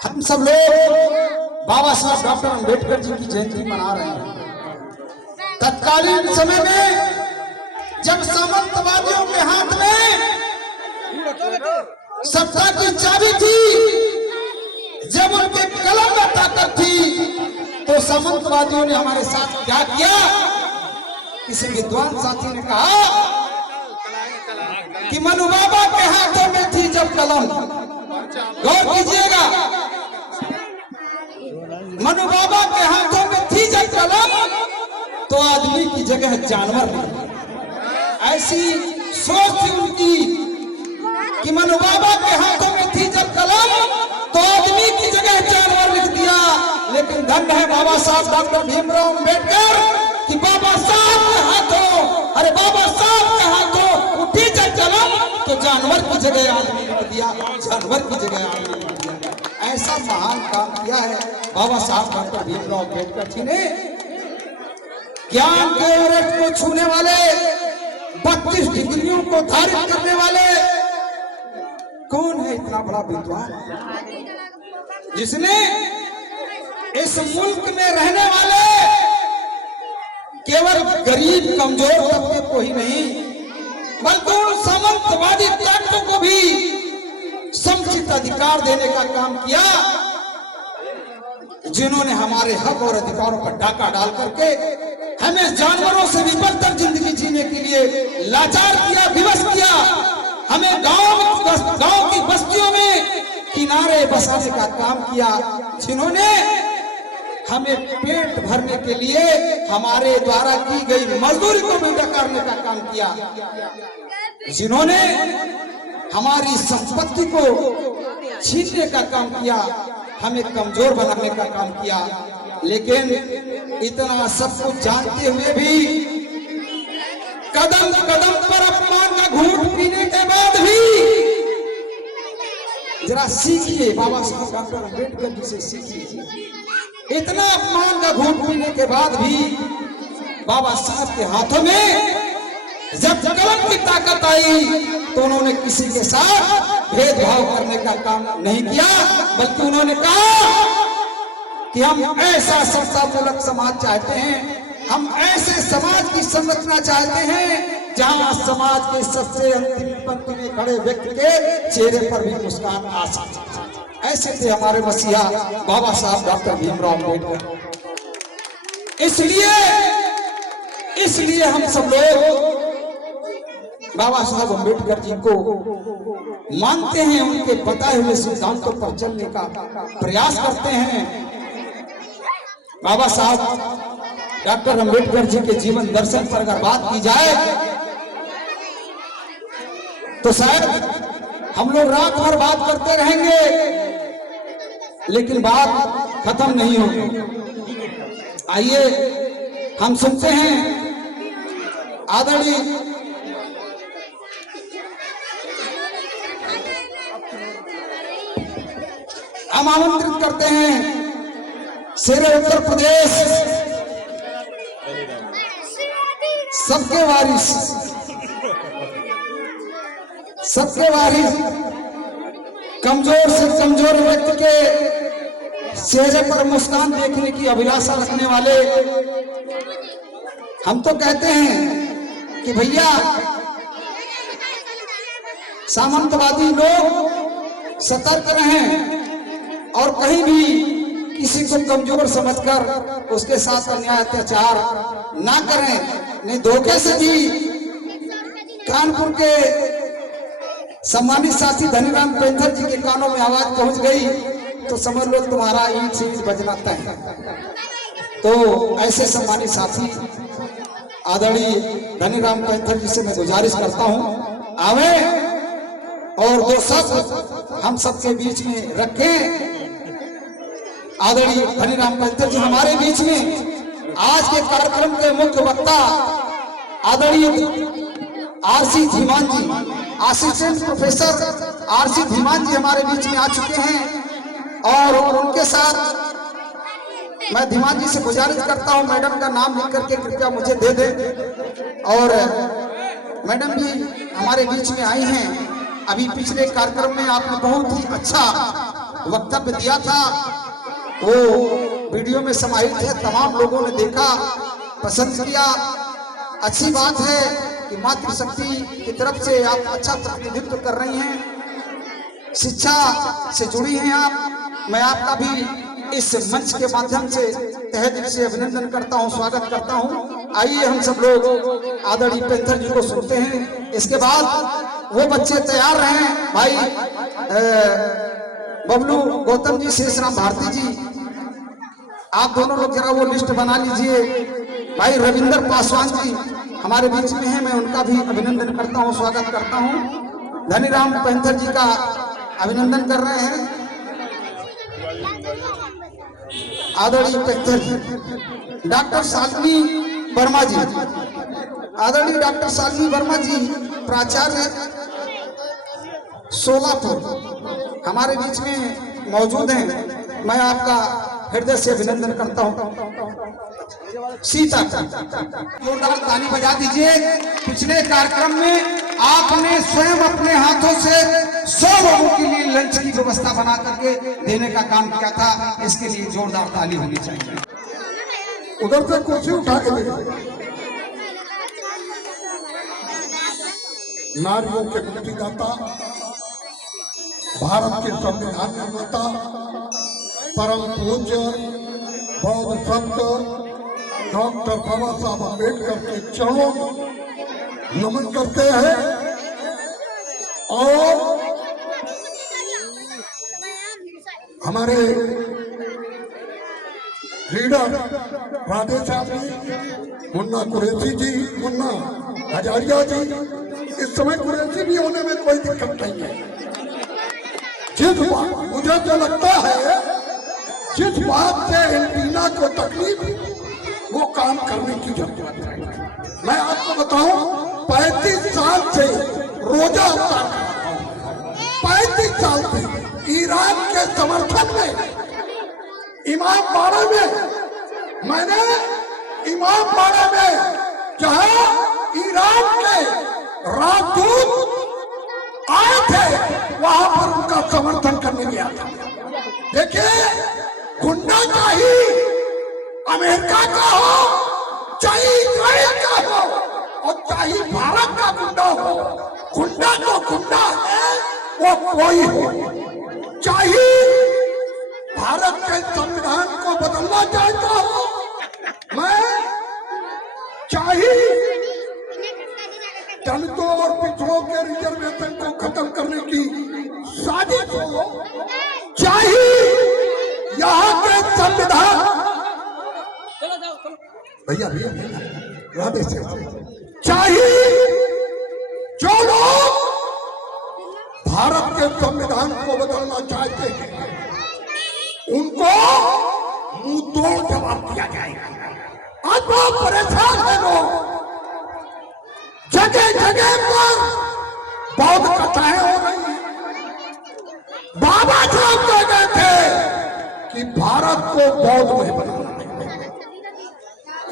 हम सब लोग बाबा साहब डॉक्टर अम्बेडकर जी की जयंती मना रहे हैं। तत्कालीन समय में जब सामंतवादियों के हाथ में सत्ता की चाबी थी, जब उनके कलम में ताकत थी, तो सामंतवादियों ने हमारे साथ क्या किया? किसी विद्वान साथी ने कहा कि मनु बाबा के हाथों में थी जब कलम, गौर कीजिएगा, मनु बाबा के हाथों में थी जब कलम तो आदमी की जगह जानवर नहीं। ऐसी सोच थी उनकी कि मनु बाबा के हाथों में थी जब कलम तो आदमी की जगह जानवर लिख दिया। लेकिन धन्य है बाबा साहब डॉक्टर भीमराव अम्बेडकर कि बाबा साहब के हाथों, अरे बाबा साहब के हाथों उठी जब कलम तो जानवर की जगह आदमी लिख दिया, जानवर की जगह आदमी लिख दिया। ऐसा महान काम किया है बाबा साहब डॉक्टर भीमराव अम्बेडकर जी ने। ज्ञान के एवरेस्ट को छूने वाले, 32 डिग्रियों को धारित करने वाले, कौन है इतना बड़ा विद्वान जिसने इस मुल्क में रहने वाले गरीब कमजोर तबके को ही नहीं बल्कि उन सामंतवादी ताकतों को भी समुचित अधिकार देने का काम किया जिन्होंने हमारे हक और अधिकारों पर डाका डाल करके हमें जानवरों से भी बदतर जिंदगी जीने के लिए लाचार किया, विवश किया। हमें गांव की बस्तियों में किनारे बसाने का काम किया, जिन्होंने हमें पेट भरने के लिए हमारे द्वारा की गई मजदूरी को भी डकारने का काम किया, जिन्होंने हमारी संपत्ति को छीनने का काम किया, हमें कमजोर बनाने का काम किया। लेकिन इतना सब कुछ जानते हुए भी कदम कदम पर अपमान का घूंट पीने के बाद भी जरा सीखिए, बाबा साहब डॉक्टर अम्बेडकर जी से सीखिए। इतना अपमान का घूंट पीने के बाद भी बाबा साहब के हाथों में जब कलम की ताकत आई तो उन्होंने किसी के साथ भेदभाव करने का काम नहीं किया, बल्कि उन्होंने कहा कि हम ऐसा समतामूलक समाज चाहते हैं, हम ऐसे समाज की संरचना चाहते हैं जहां समाज के सबसे अंतिम पंक्ति में खड़े व्यक्ति के चेहरे पर भी मुस्कान आ सके। ऐसे थे हमारे मसीहा बाबा साहब डॉक्टर भीमराव अम्बेडकर। इसलिए हम सब लोग बाबा साहब अम्बेडकर जी को मानते हैं, उनके बताए हुए सिद्धांतों पर चलने का प्रयास करते हैं। बाबा साहब डॉक्टर अम्बेडकर जी के जीवन दर्शन पर अगर बात की जाए तो शायद हम लोग रात भर बात करते रहेंगे, लेकिन बात खत्म नहीं होगी। आइए हम सुनते हैं आदरणीय हम आमंत्रित करते हैं शेरे उत्तर प्रदेश सबके वारिस कमजोर से कमजोर व्यक्ति के चेहरे पर मुस्कान देखने की अभिलाषा रखने वाले। हम तो कहते हैं कि भैया सामंतवादी लोग सतर्क रहें और कहीं भी किसी को कमजोर समझकर उसके साथ अन्याय अत्याचार ना करें। नहीं धोखे से भी कानपुर के सम्मानित साथी धनीराम पेंथर जी के कानों में आवाज पहुंच गई तो समझ लो तुम्हारा ईंट से ईंट बजना तय है। तो ऐसे सम्मानित साथी आदरणीय धनीराम पेंथर जी से मैं गुजारिश करता हूं आवे और दो शब्द हम सबके बीच में रखें। आदरणीय धनीराम पेंथर जी हमारे बीच में आज के कार्यक्रम के मुख्य वक्ता आदरणीय आरसी धीमान जी, असिस्टेंट प्रोफेसर आरसी धीमान जी हमारे बीच में आ चुके हैं और उनके साथ मैं धीमान जी से गुजारिश करता हूं मैडम का नाम लिख करके कृपया मुझे दे दें। और मैडम भी हमारे बीच में आई हैं। अभी पिछले कार्यक्रम में आपने बहुत ही अच्छा वक्तव्य दिया था, वो वीडियो में समाहित है, तमाम लोगों ने देखा, पसंद किया। अच्छी बात है कि मातृशक्ति की तरफ से आप अच्छा प्रतिनिधित्व कर रही हैं, शिक्षा से जुड़ी हैं आप। मैं आपका भी इस मंच के माध्यम से तहे दिल से अभिनंदन करता हूं, स्वागत करता हूं। आइए हम सब लोग आदरणीय पेंथर जी को सुनते हैं। इसके बाद वो बच्चे तैयार रहें, भाई बबलू गौतम जी, शेषराम भारती जी, आप दोनों लोग जरा वो लिस्ट बना लीजिए। भाई रविंदर पासवान जी हमारे बीच में है, मैं उनका भी अभिनंदन करता हूं, स्वागत करता हूं। धनीराम पेंथर जी का अभिनंदन कर रहे हैं आदरणीय पेंथर जी। डॉक्टर शालिनी वर्मा जी, आदरणीय डॉक्टर शालिनी वर्मा जी प्राचार्य सोलापुर हमारे बीच में मौजूद हैं। मैं आपका हृदय से अभिनंदन करता हूं। सीता जोरदार ताली बजा दीजिए। पिछले कार्यक्रम में आपने स्वयं अपने हाथों से 100 लोगों के लिए लंच की व्यवस्था बना करके देने का काम किया था, इसके लिए जोरदार ताली होनी चाहिए। उधर से कुर्सी उठा के नारियों के मुक्तिदाता, भारत के संविधान निर्माता, परम पूज्य बौद्ध संत डॉक्टर बाबा साहब अम्बेडकर के चरणों में नमन करते हैं और हमारे लीडर राधे साहब जी, मुन्ना कुरैशी जी, मुन्ना हजारिया जी, इस समय कुरैशी भी होने में कोई दिक्कत नहीं है। जिस बात मुझे जो लगता है, जिस बात से एंटीना को तकलीफ वो काम करने की जरूरत है। मैं आपको बताऊं, 35 साल से रोजा अवतार कराता हूं, 35 साल से ईरान के समर्थन में इमामबाड़ा में, मैंने इमामबाड़ा में जहां ईरान के राजदूत आए थे वहां पर उनका समर्थन करने गया था। देखिए, गुंडा चाहे अमेरिका का हो, चाहे इजराइल का हो और चाहे भारत का गुंडा हो, गुंडा तो गुंडा है, वो कोई हो। चाहे भारत के संविधान को बदलना चाहता हो, मैं चाहे दलितों और पिछड़ों के रिजर्वेशन को खत्म करने की साजिश हो, चाहे यहाँ के संविधान, भैया राधे से, चाहे जो लोग भारत के संविधान को बदलना चाहते हैं उनको मुंह तोड़ जवाब दिया जाएगा। आज बहुत परेशान है लोग, जगह जगह पर बौद्ध कथाएं हो रही हैं। बाबा साहब कह गए थे कि भारत को बौद्ध में बनाना है,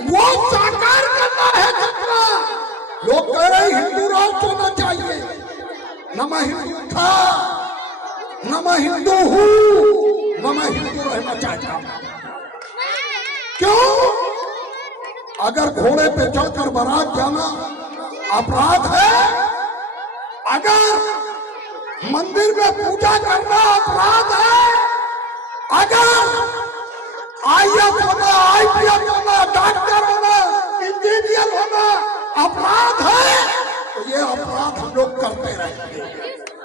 वो साकार करना है सपना। लोग कह रहे हिंदू राष्ट्र होना चाहिए, न मैं हिंदू था, न मैं हिंदू हूं, न मैं हिंदू रहना चाहता। क्यों? अगर घोड़े पे चढ़कर बारात जाना अपराध है, अगर मंदिर में पूजा करना अपराध है, अगर IAS होना, IPS होना, डॉक्टर होना, इंजीनियर होना अपराध है, तो ये अपराध हम लोग करते रहेंगे।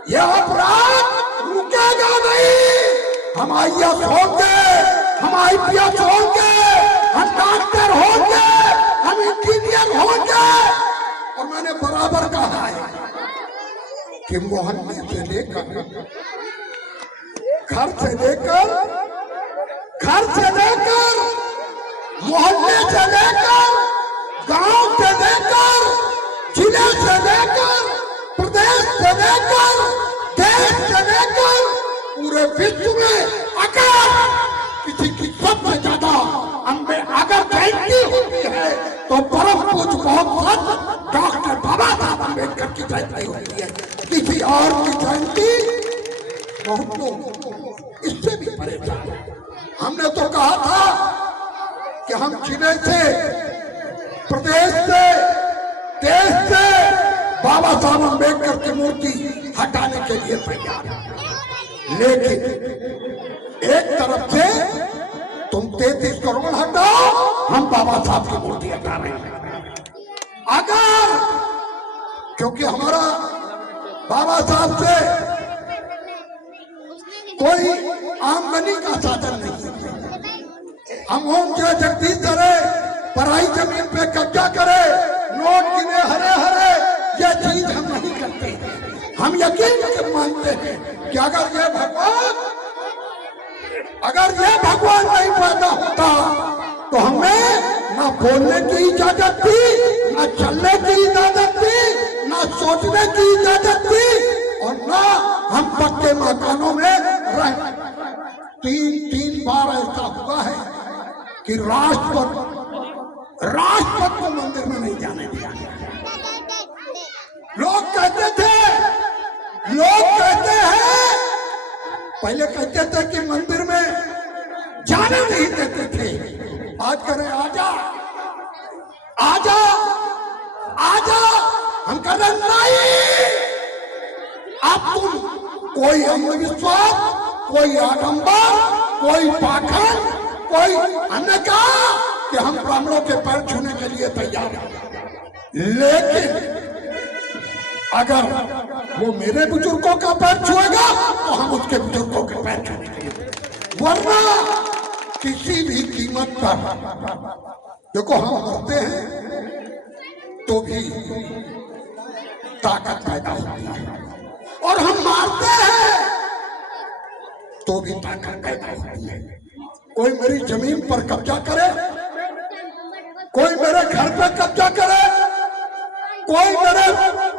ये अपराध रुकेगा नहीं। हम IAS होंगे, हम IPS होंगे, हम डॉक्टर होंगे, हम इंजीनियर होंगे। और मैंने बराबर कहा है कि मोहल्ले से लेकर घर से लेकर मोहल्ले से लेकर गांव से लेकर जिले से लेकर प्रदेश से लेकर देश से लेकर पूरे विश्व में अगर किसी की सबसे ज्यादा हमें अगर जयंती होती है तो परम पूज्य बहुत डॉक्टर बाबा साहब अम्बेडकर की जयंती होती है। किसी और की जयंती बहुत लोग इससे भी परेशान है। हमने तो कहा था कि हम जिले से, प्रदेश से, देश से बाबा साहब अम्बेडकर की मूर्ति हटाने के लिए तैयार हैं। लेकिन एक तरफ से तुम 33 करोड़ हटाओ, हम बाबा साहब की मूर्ति हटा रहे हैं। अगर क्योंकि हमारा बाबा साहब से कोई आमदनी का साधन नहीं है। हम होम के जगदीश करे, पराई जमीन पे कब्जा करे, नोट गिने हरे हरे, ये चीज हम नहीं करते। हम यकीन से मानते हैं कि अगर ये भगवान नहीं पैदा होता तो हमें ना बोलने की इजाजत थी, ना चलने की इजाजत थी, ना सोचने की इजाजत थी, और ना हम पक्के मकानों में रह। तीन बार ऐसा हुआ है कि राष्ट्रपति को मंदिर में नहीं जाने दिया। लोग कहते हैं, पहले कहते थे कि मंदिर में जाने नहीं देते थे, आज करें आजा आजा आजा, हम कह रहे नहीं, कोई अंधविश्वास, कोई आडंबर, कोई पाखंड, कोई हमने कहा कि हम ब्राह्मणों के पैर छूने के लिए तैयार हैं, लेकिन अगर वो मेरे बुजुर्गों का पैर छुएगा तो हम उसके बुजुर्गों के पैर छूएंगे, वरना किसी भी कीमत पर। देखो हम मरते हैं तो भी ताकत पैदा होती है, और हम मारते हैं तो भी ताकत पैदा होती है। कोई मेरी जमीन पर कब्जा करे, कोई मेरे घर पे कब्जा करे, कोई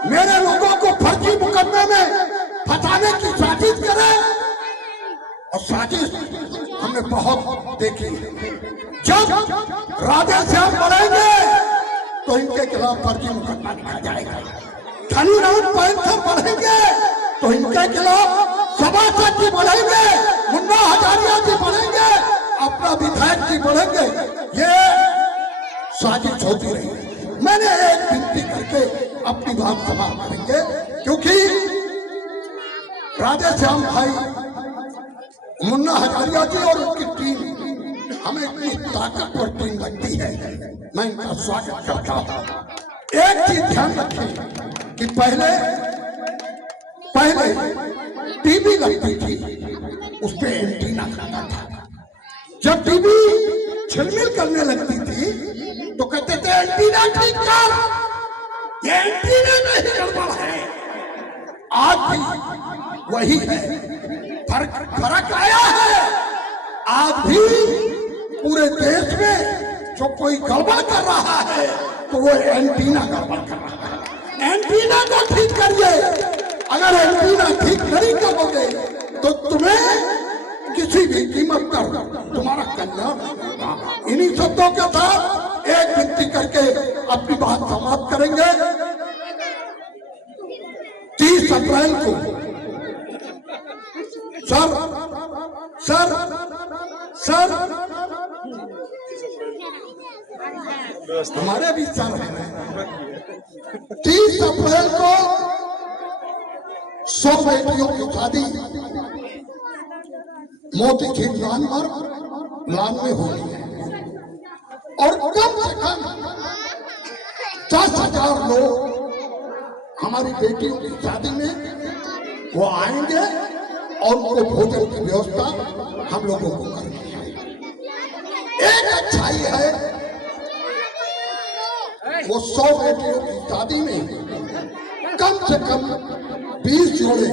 मेरे लोगों को फर्जी मुकदमे में फंसाने की साजिश करे, और साजिश हमने बहुत देखी। जब राधे श्याम बढ़ेंगे तो इनके खिलाफ फर्जी मुकदमा लिखा जाएगा, धनीराम पैंथर बढ़ेंगे तो इनके खिलाफ सभासद जी बढ़ेंगे, मुन्ना हजारिया जी बढ़ेंगे, अपना विधायक जी बढ़ेंगे, ये साजिश होती रही। मैंने एक विनती करके अपनी बात समाप्त करेंगे, क्योंकि राधे श्याम भाई, मुन्ना हजारिया जी और उनकी टीम हमें इतनी ताकतवर टीम लगती है, मैं इनका स्वागत करता हूं। एक चीज ध्यान रखें कि पहले टीवी लगती थी, उस पर एंटीना लगता था। जब टीवी छिलमिल करने लगती थी तो कहते थे एंटीना ठीक कर, ये एंटीना में ही गड़बड़ है। आज भी वही है, फर्क आया है। आज भी पूरे देश में जो कोई गड़बड़ कर रहा है तो वो एंटीना गड़बड़ कर रहा है। एंटीना को ठीक करिए, अगर एंटीना ठीक नहीं करोगे तो तुम्हें किसी भी कीमत पर तुम्हारा कल्याण होगा। इन्हीं शब्दों के साथ एक विनती करके अपनी बात समाप्त करेंगे। 30 अप्रैल को सर हमारे भी सर है। 30 अप्रैल को 100 बेटियों की शादी मोती झील लान में हो रही है, और कम से कम 10,000 लोग हमारी बेटियों की शादी में वो आएंगे और उनको भोजन की व्यवस्था हम लोगों को करनी है। एक अच्छाई है, वो 100 बेटियों की शादी में कम से कम 20 जोड़े,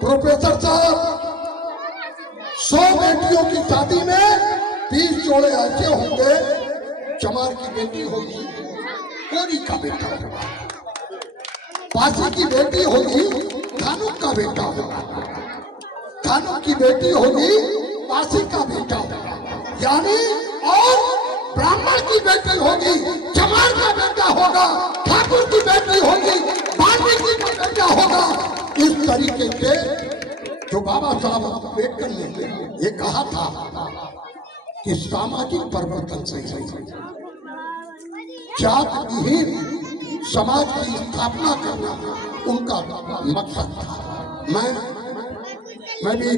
प्रोफेसर साहब 100 बेटियों की शादी में 20 जोड़े ऐसे होंगे। चमार की बेटी होगी, कोरी का बेटा होगा, पासी की बेटी होगी, धानुक का बेटा होगा, धानुक की बेटी होगी, पासी का बेटा होगा, यानी और ब्राह्मण की बेटी होगी, चमार का बेटा होगा, ठाकुर की बेटी होगी, वाल्मीकि का बेटा होगा। इस तरीके से जो बाबा साहब अम्बेडकर ने ये कहा था कि सामाजिक परिवर्तन से जातिहीन समाज की स्थापना करना उनका मकसद था। मैं भी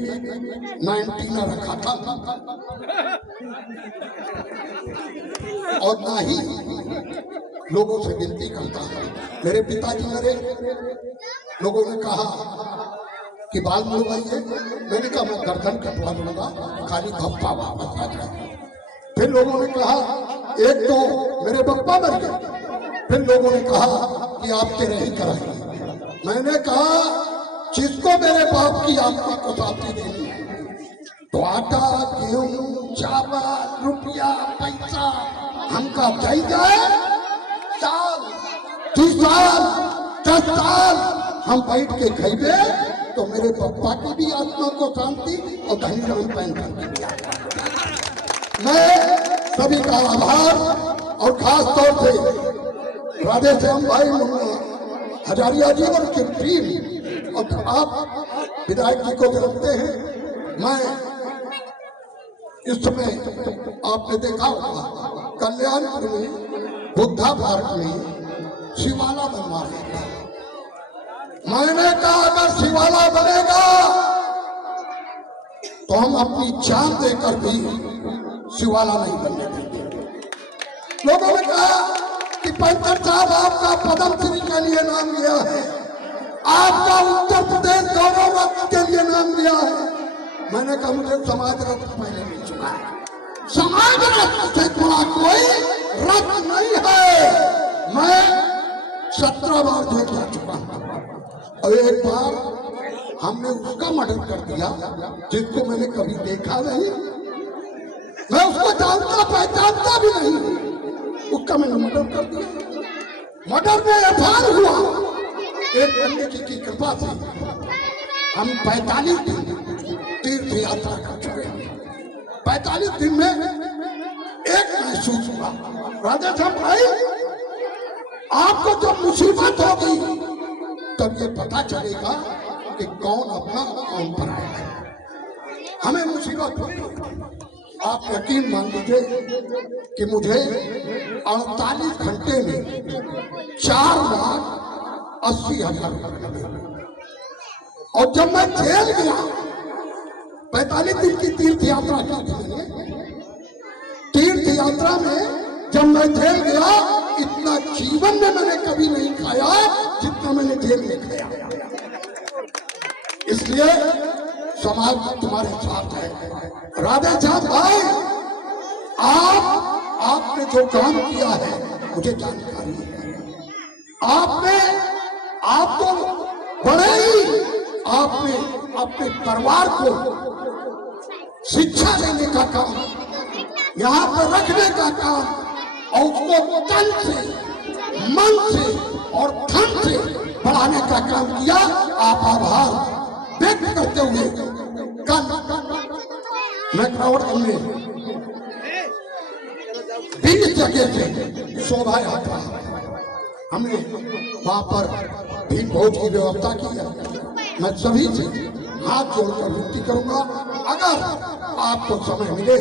19 रखा था, और ना ही लोगों से विनती करता। मेरे पिताजी मेरे लोगों ने कहा कि बाल मुड़वाइए, मैंने कहा मैं गर्दन कटवा लूंगा, खाली धप्पा वापस आ जाए। फिर लोगों ने कहा, एक तो मेरे पप्पा मर गए, फिर लोगों ने कहा कि आप तेरे ही कराएंगे। मैंने कहा जिसको मेरे बाप की आत्मा को शांति देनी है तो आटा, गेहूं, चावल, रुपया, पैसा हमका चाहिए। साल 30 साल 10 साल हम बैठ के खाइबे तो मेरे पप्पा की भी आत्मा को शांति और धनीराम पैंथर की भी आत्मा। मैं सभी का आभार, और खास तौर से राधे श्याम भाई, मुन्ना हजारिया जी और उनकी टीम, और आप विधायक जी को जानते हैं। मैं इस समय आपने देखा होगा कल्याणपुर में, बुद्धा पार्क में शिवाला बनवा रहे थे, मैंने कहा अगर शिवाला बनेगा तो हम अपनी जान देकर भी शिवाला नहीं बनने देंगे। लोगों ने कहा कि पंकज साहब आपका पद्म श्री के लिए नाम लिया है, आपका उत्तर प्रदेश गौरव रत्न के लिए नाम लिया है। मैंने कहा मुझे समाज रत्न पहले मिल चुका है, समाज रत्न से बड़ा कोई रत्न नहीं है। मैं 17 बार जेल जा चुका हूं और एक बार हमने उसका मर्डर कर दिया जिसको मैंने कभी देखा नहीं, मैं उसको जानता पहचानता भी नहीं, उसका मैंने मर्डर कर दिया। मर्डर में एफआईआर हुआ, एक पंडित जी की कृपा से हम 45 दिन तीर्थ यात्रा कर चुके हैं। 45 दिन में एक महसूस हुआ, राजा साहब भाई आपको जब मुसीबत होगी तब ये पता चलेगा कि कौन अपना कौन पराया है। हमें मुसीबत हुई, आप यकीन मान लीजिए कि मुझे 48 घंटे में 4,80,000 रुपये मिले। और जब मैं जेल गया 45 दिन की तीर्थ यात्रा की थी मैंने, तीर्थ यात्रा में जब मैं जेल गया इतना जीवन में मैंने कभी नहीं खाया जितना मैंने जेल में खाया। इसलिए समाज तुम्हारे साथ है। राधे साहब भाई आपने जो काम किया है मुझे जानकारी है। आप तो बड़े ही आपने अपने परिवार को शिक्षा देने का काम, यहाँ पर रखने का काम और उसको तन से, मन से और धन से बढ़ाने का काम किया। आप आभार व्यक्त करते हुए कल मैं क्राउड में 20 जगह से शोभा यात्रा हमने वहां पर भीम भोज की व्यवस्था की है। मैं सभी से हाथ जोड़कर विनती करूंगा, अगर आपको समय मिले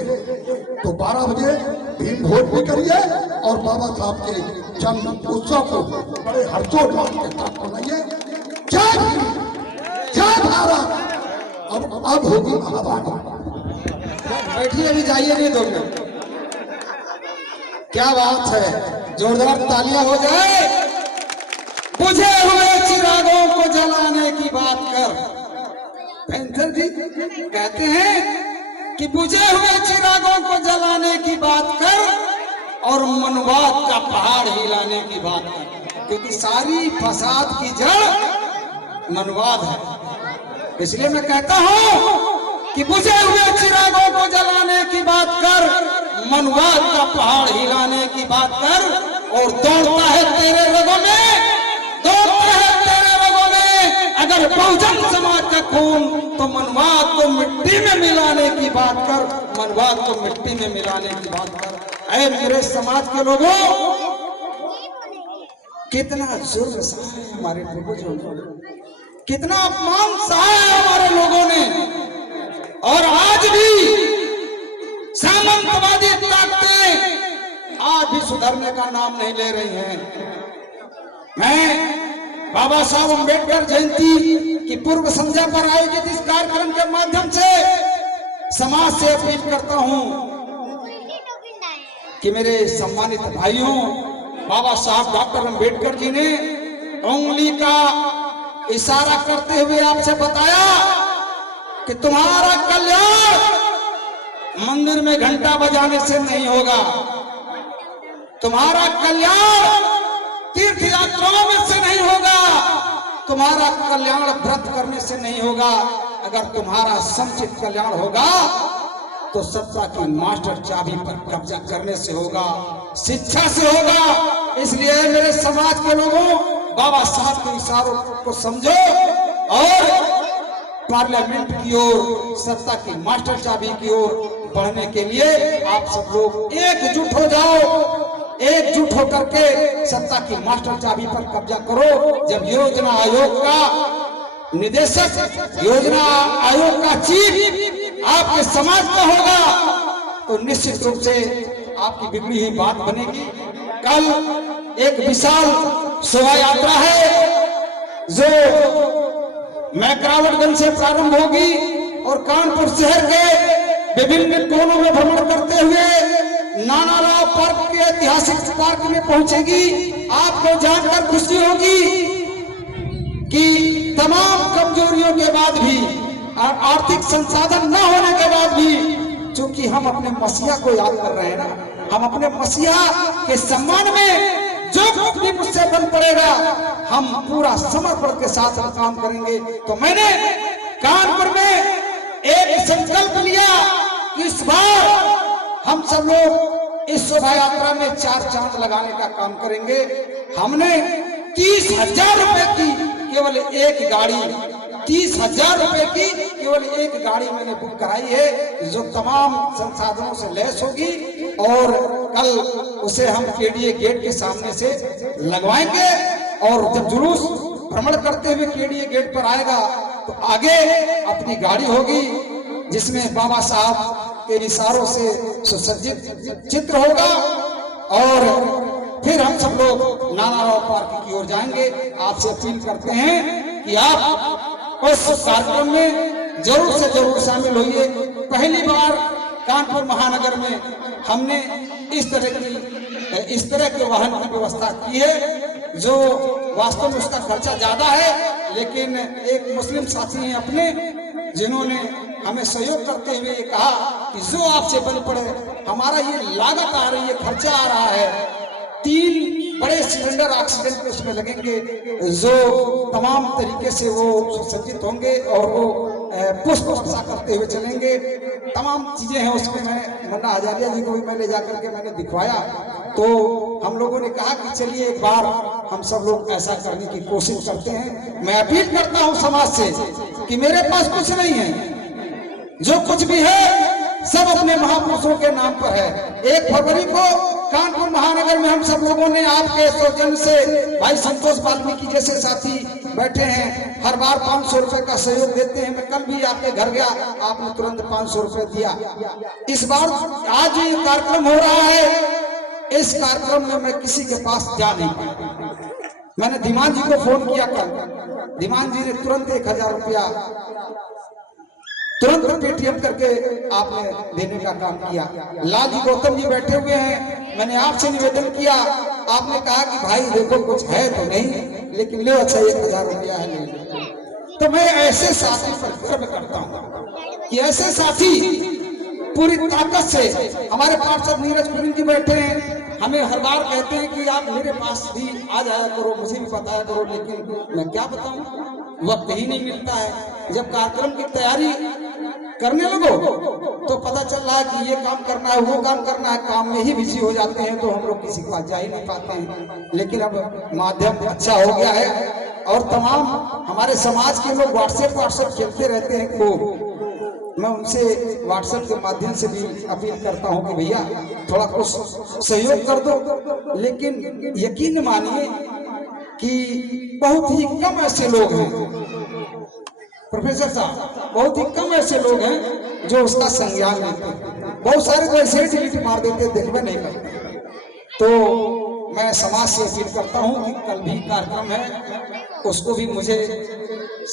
तो 12 बजे भीम भोज भी करिए और बाबा साहब के जन्म उत्सव को बड़े हर्षोल्लास के साथ मनाइए। जय भीम, जय भारत। अब होगी महाभारत। बैठिए, अभी जाइए नहीं दो मिनट। क्या बात है, जोरदार तालियां हो जाए। बुझे हुए चिरागों को जलाने की बात कर, पेंथर जी कहते हैं कि बुझे हुए चिरागों को जलाने की बात कर और मनवाद का पहाड़ हिलाने की बात कर, क्योंकि सारी फसाद की जड़ मनवाद है। इसलिए मैं कहता हूं कि बुझे हुए चिरागों को जलाने की बात कर, मनवाद का पहाड़ हिलाने की बात कर। और दौड़ता है तेरे रगों में, दौड़ता है तेरे रगों में अगर बहुजन समाज का खून, तो मनवाद को मिट्टी में मिलाने की बात कर, मनवाद को मिट्टी में मिलाने की बात कर। ऐ मेरे समाज के लोगों, कितना जुर्म सहा है हमारे पूर्वजों ने, कितना अपमान सहा है हमारे लोगों ने, और आज भी सामंतवादी ताकतें आज भी सुधरने का नाम नहीं ले रही हैं। मैं बाबा साहब अम्बेडकर जयंती की पूर्व संध्या पर आयोजित इस कार्यक्रम के माध्यम से समाज से अपील करता हूं कि मेरे सम्मानित भाइयों, बाबा साहब डॉक्टर अम्बेडकर जी ने उंगली का इशारा करते हुए आपसे बताया कि तुम्हारा कल्याण मंदिर में घंटा बजाने से नहीं होगा, तुम्हारा कल्याण तीर्थ यात्राओं में से नहीं होगा, तुम्हारा कल्याण व्रत करने से नहीं होगा। अगर तुम्हारा समुचित कल्याण होगा तो सत्ता की मास्टर चाबी पर कब्जा करने से होगा, शिक्षा से होगा। इसलिए मेरे समाज के लोगों, बाबा साहब के इशारों को समझो और पार्लियामेंट की ओर, सत्ता की मास्टर चाबी की ओर बढ़ने के लिए आप सब लोग एकजुट हो जाओ। एकजुट होकर के सत्ता की मास्टर चाबी पर कब्जा करो। जब योजना आयोग का निदेशक, योजना आयोग का चीफ आपके समाज का होगा तो निश्चित रूप से आपकी बिगड़ी हुई बात बनेगी। कल एक विशाल शोभा यात्रा है, जो मैकरावटगंज से प्रारंभ होगी और कानपुर शहर के विभिन्न कोनों में भ्रमण करते हुए नानाराव पार्क के ऐतिहासिक पार्क में पहुंचेगी। आपको जानकर खुशी होगी कि तमाम कमजोरियों के बाद भी और आर्थिक संसाधन न होने के बाद भी, चूंकि हम अपने मसीहा को याद कर रहे हैं ना, हम अपने मसीहा के सम्मान में जो कुछ भी मुझसे बन पड़ेगा हम पूरा समर्पण के साथ काम करेंगे। तो मैंने कानपुर में एक संकल्प लिया कि इस बार हम सब लोग इस शोभा यात्रा में 4 चांद लगाने का काम करेंगे। हमने 30,000 रुपए की केवल एक गाड़ी, 30,000 रुपए की केवल एक गाड़ी मैंने बुक कराई है, जो तमाम संसाधनों से लैस होगी और कल उसे हम केडीए गेट के सामने से लगवाएंगे। और जब जुलूस भ्रमण करते हुए केडीए गेट पर आएगा तो आगे अपनी गाड़ी होगी जिसमें बाबा साहब के इशारों से सुसज्जित चित्र होगा और फिर हम सब लोग नानाराव पार्क की ओर जाएंगे। आपसे अपील करते हैं कि आप उस कार्यक्रम में जरूर से जरूर शामिल होइए। पहली बार कानपुर महानगर में हमने इस तरह के वाहन की व्यवस्था की है, जो वास्तव में उसका खर्चा ज्यादा है, लेकिन एक मुस्लिम साथी हैं अपने, जिन्होंने हमें सहयोग करते हुए कहा कि जो आपसे बन पड़े, हमारा ये लागत आ रही है, खर्चा आ रहा है, 3 बड़े सिलेंडर ऑक्सीजन के उसमें लगेंगे, जो तमाम तरीके से वो सुसज्जित होंगे और वो पुष्प वर्षा करते हुए चलेंगे। तमाम चीजें हैं उसमें। मैं मुन्ना हजारिया जी को भी मैं ले जाकर के मैंने दिखवाया, तो हम लोगों ने कहा कि चलिए एक बार हम सब लोग ऐसा करने की कोशिश करते हैं। मैं अपील करता हूं समाज से कि मेरे पास कुछ नहीं है, जो कुछ भी है सब अपने महापुरुषों के नाम पर है। 1 फरवरी को कानपुर महानगर में हम सब लोगों ने आपके सौजन्य से, भाई संतोष वाल्मीकि जैसे साथी बैठे हैं, हर बार 500 रुपए का सहयोग देते हैं। मैं कल भी आपके घर गया, आपने तुरंत 500 रुपए दिया। इस बार आज ये कार्यक्रम हो रहा है, इस कार्यक्रम में मैं किसी के पास जा नहीं पाया। मैंने धीमान जी को फोन किया कल, धीमान जी ने तुरंत 1000 रुपया तुरंत पेटीएम करके आपने देने का काम किया। लाल जी गौतम जी बैठे हुए हैं, मैंने आपसे निवेदन किया, आपने कहा कि भाई देखो कुछ है तो नहीं, लेकिन ले अच्छा 1000 रुपया है, ले लो। तो मैं ऐसे साथी पर गर्व करता हूँ कि ऐसे साथी पूरी ताकत से, हमारे पार्षद नीरज कुमार जी बैठे हैं, हमें हर बार कहते हैं कि आप मेरे पास भी आ जाया करो, मुझे भी बताया करो, लेकिन मैं क्या बताऊं, वक्त ही नहीं मिलता है। जब कार्यक्रम की तैयारी करने लगो तो पता चल रहा है कि ये काम करना है, वो काम करना है, काम में ही बिजी हो जाते हैं, तो हम लोग किसी के पास जा ही नहीं पाते हैं। लेकिन अब माध्यम अच्छा हो गया है और तमाम हमारे समाज के लोग व्हाट्सएप खेलते रहते हैं, तो मैं उनसे व्हाट्सएप के माध्यम से भी अपील करता हूं कि भैया थोड़ा कुछ सहयोग कर दो। लेकिन यकीन मानिए कि बहुत ही कम ऐसे लोग हैं प्रोफेसर साहब, बहुत ही कम ऐसे लोग हैं जो उसका संज्ञान लेते हैं। बहुत सारे तो ऐसे डिलीट मार देते, देखबे नहीं करते। तो मैं समाज से अपील करता हूं कि कल भी कार्यक्रम है, उसको भी मुझे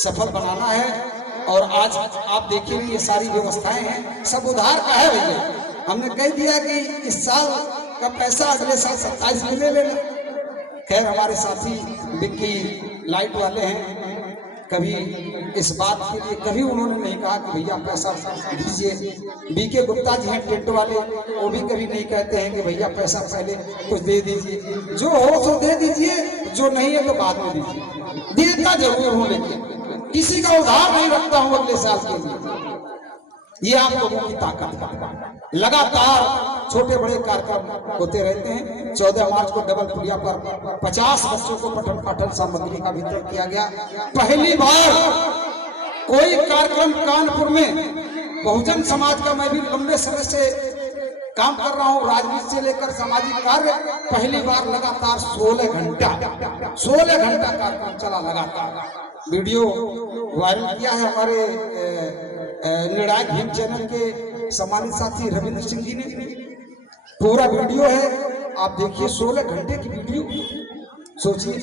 सफल बनाना है। और आज आप देखिए ये सारी व्यवस्थाएं हैं, सब उधार का है भैया। हमने कह दिया कि इस साल का पैसा अगले साल 27 में ले लेना। खैर हमारे साथी बिक्की लाइट वाले हैं, कभी इस बात के लिए कभी उन्होंने नहीं कहा कि भैया पैसा दीजिए। बीके गुप्ता जी हैं टेंट वाले, वो भी कभी नहीं कहते हैं कि भैया पैसा पहले कुछ दे दीजिए, जो हो सो दे दीजिए, जो नहीं है तो बाद में दीजिए। देता जरूर हूँ, लेकिन किसी का उधार नहीं रखता हूं अगले साल के लिए। ये आप लोगों की ताकत है। लगातार छोटे बड़े कार्यक्रम होते रहते हैं। 14 मार्च को डबल पुलिया पर 50 बच्चों को पठन पाठन सामग्री का वितरण किया गया। पहली बार कोई कार्यक्रम कानपुर में बहुजन समाज का, मैं भी लंबे समय से काम कर रहा हूँ, राजनीति से लेकर सामाजिक कार्य, पहली बार लगातार 16 घंटा कार्यक्रम चला लगातार। वीडियो वायरल किया है हमारे निर्णायक भीम चैनल के सम्मानित साथी रविंद्र सिंह जी ने। पूरा वीडियो है, आप देखिए, 16 घंटे की वीडियो, सोचिए।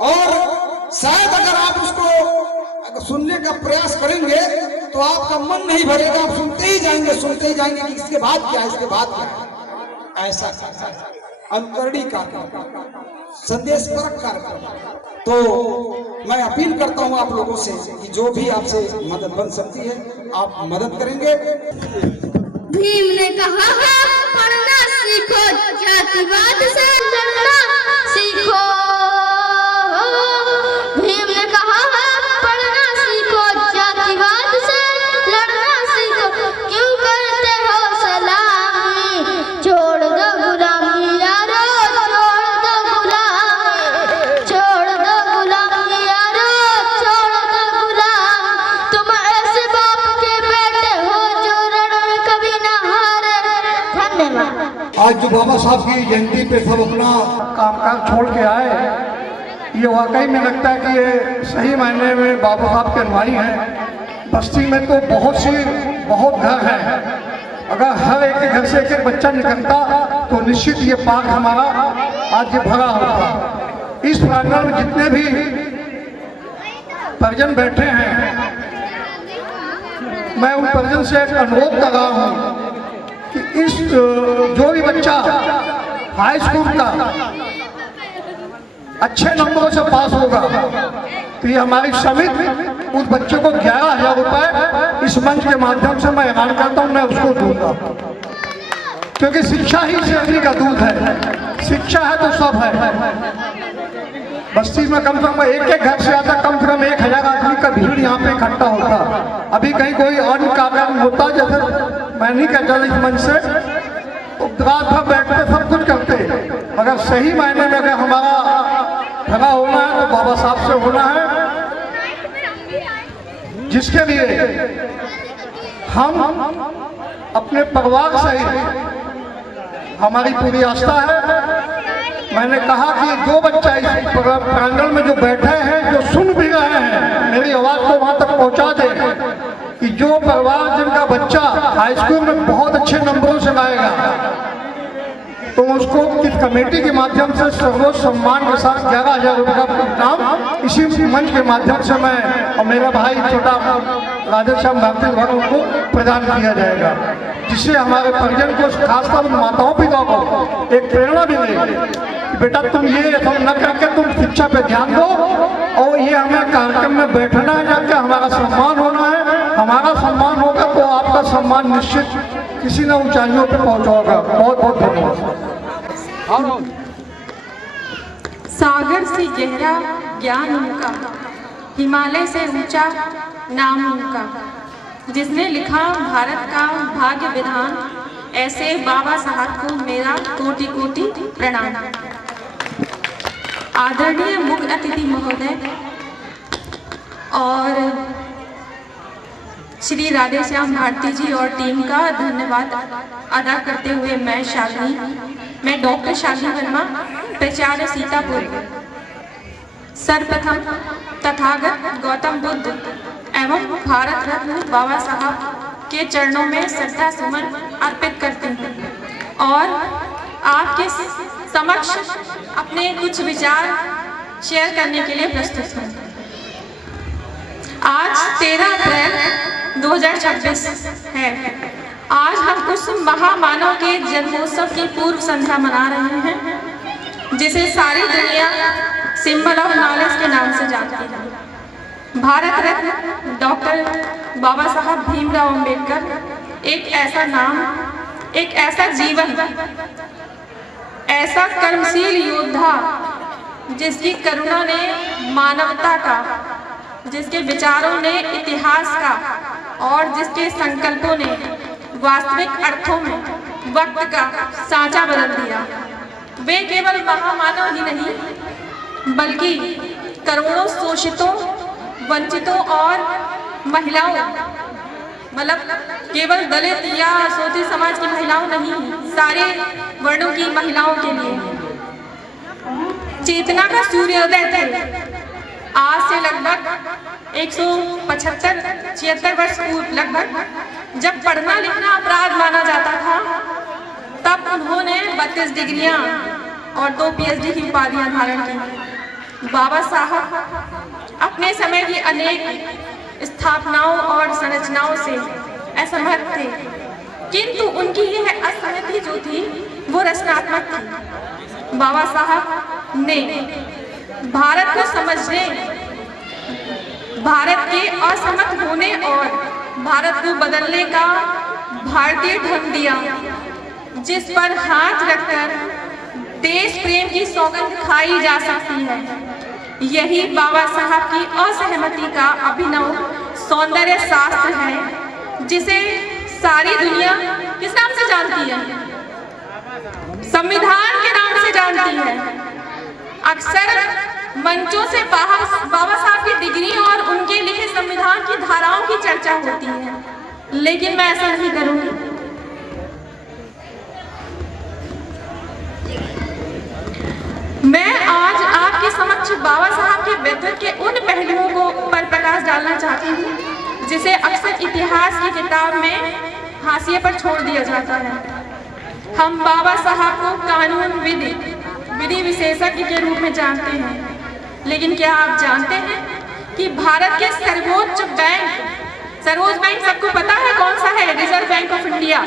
और शायद अगर आप उसको सुनने का प्रयास करेंगे तो आपका मन नहीं भरेगा, आप सुनते ही जाएंगे कि इसके बाद क्या है, इसके बाद क्या है। ऐसा अनुकरणीय कार्यक्रम, संदेश परक कार्यक्रम। तो मैं अपील करता हूं आप लोगों से कि जो भी आपसे मदद बन सकती है आप मदद करेंगे। भीम ने कहा है पढ़ना सीखो, जातिवाद से लड़ना सीखो। भीम ने कहा है पढ़ना सीखो, जातिवाद से लड़ना सीखो। क्यों करते हो सलामी, छोड़ दो गुलामी यारो, छोड़ दो गुलामी, छोड़ दो गुलामी यारो, छोड़ दो गुलामी। तुम ऐसे बाप के बेटे हो जो रण में कभी ना हारे। धन्यवाद। आज जो बाबा साहब की जयंती पे सब अपना कामकाज छोड़ के आए, ये वाकई में लगता है कि ये सही मायने में बाबा साहब के अनुयायी हैं। बस्ती में तो बहुत घर हैं। अगर हर एक के घर से एक बच्चा निकलता तो निश्चित ये पार्क हमारा आज ये भरा होता। इस प्रांगण में जितने भी परिजन बैठे हैं, मैं उन परिजन से एक अनुरोध कर रहा हूँ कि इस जो भी बच्चा हाई स्कूल का अच्छे नंबरों से पास होगा तो ये हमारी समिति उस बच्चे को 11,000 रुपए इस मंच के माध्यम से मैं ऐलान करता हूँ, मैं उसको दूंगा। क्योंकि शिक्षा ही शेरनी का दूध है, शिक्षा है तो सब है। बस्ती में कम से कम एक घर से आता कम से कम 1,000 आदमी का भीड़ यहाँ पे इकट्ठा होता। अभी कहीं कोई अन्य कार्यक्रम होता, जैसे मैं नहीं कहता इस मंच से, तो रात भर बैठते सब कुछ करते, मगर सही मायने में अगर हमारा भला होना है तो बाबा साहब से होना है, जिसके लिए हम अपने परिवार सहित हमारी पूरी आस्था है। मैंने कहा कि जो बच्चा इस प्रांगण में जो बैठे हैं, जो सुन भी रहे हैं, मेरी आवाज को वहां तक पहुंचा दे कि जो परिवार जिनका बच्चा हाई स्कूल में बहुत अच्छे नंबरों से लाएगा तो उसको किस कमेटी के माध्यम से सर्वोच्च सम्मान के साथ 11,000 रुपये का इनाम इसी मंच के माध्यम से मैं और मेरा भाई छोटा राधेश्याम भारती द्वारा उनको प्रदान किया जाएगा, जिससे हमारे परिजन को, खासकर माताओं पिताओं को एक प्रेरणा मिले कि बेटा तुम ये सब न करके तुम शिक्षा पे ध्यान दो और ये हमें कार्यक्रम में बैठना है, जाके हमारा सम्मान होना है। हमारा सम्मान होगा तो आपका सम्मान निश्चित किसी न ऊंचाइयों पे पहुंचाओगा। बहुत बहुत धन्यवाद। सागर से गहरा ज्ञान उनका, हिमालय से ऊंचा नाम उनका, जिसने लिखा भारत का भाग्य विधान, ऐसे बाबा साहब को मेरा कोटि कोटि प्रणाम। आदरणीय मुख्य अतिथि महोदय और श्री राधेश्याम भारती जी और टीम का धन्यवाद अदा करते हुए मैं डॉक्टर शालिनी वर्मा, प्राचार्य सीतापुर, सर्वप्रथम तथागत गौतम बुद्ध एवं भारत रत्न बाबा साहब के चरणों में श्रद्धा सुमन अर्पित करती हूँ और आपके समक्ष अपने कुछ विचार शेयर करने के लिए प्रस्तुत हूँ। आज 13 अप्रैल 2026 है। आज हम कुछ महामानव के जन्मोत्सव की पूर्व संध्या मना रहे हैं, जिसे सारी दुनिया सिंबल ऑफ नॉलेज के नाम से जानती है। भारत रत्न डॉक्टर बाबा साहब भीमराव अंबेडकर एक ऐसा नाम, एक ऐसा जीवन, ऐसा कर्मशील योद्धा जिसकी करुणा ने मानवता का, जिसके विचारों ने इतिहास का और जिसके संकल्पों ने वास्तविक अर्थों में वक्त का सांचा बदल दिया। वे केवल महामानव ही नहीं बल्कि करोड़ों शोषितों, वंचितों और महिलाओं, मतलब केवल दलित या शोषित समाज की महिलाओं नहीं, सारे वर्णों की महिलाओं के लिए चेतना का सूर्योदय थे। आज से लगभग 175-76 वर्ष पूर्व लगभग जब पढ़ना लिखना अपराध माना जाता था, तब उन्होंने 32 डिग्रियां और 2 PhD की उपाधियां धारण की। बाबा साहब अपने समय की अनेक स्थापनाओं और संरचनाओं से असहमत थे, किंतु उनकी यह असहमति जो थी वो रचनात्मक थी। बाबा साहब ने भारत को समझने, भारत के असहमत होने और भारत को बदलने का भारतीय ढंग दिया, जिस पर हाथ रखकर देश प्रेम की सौगंध खाई जा सकती है। यही बाबा साहब की असहमति का अभिनव सौंदर्य शास्त्र है, जिसे सारी दुनिया किस नाम से जानती है? संविधान के नाम से जानती है। अक्सर मंचों से बाबा साहब की डिग्री और उनके लिखे संविधान की धाराओं की चर्चा होती है, लेकिन मैं ऐसा नहीं करूंगी। मैं आज आपके समक्ष बाबा साहब के व्यक्तित्व के उन पहलुओं को पर प्रकाश डालना चाहती हूँ जिसे अक्सर इतिहास की किताब में हाशिए पर छोड़ दिया जाता है। हम बाबा साहब को कानून विधि विशेषज्ञ के रूप में जानते हैं, लेकिन क्या आप जानते हैं कि भारत के सर्वोच्च बैंक सबको पता है कौन सा है? Reserve bank of India.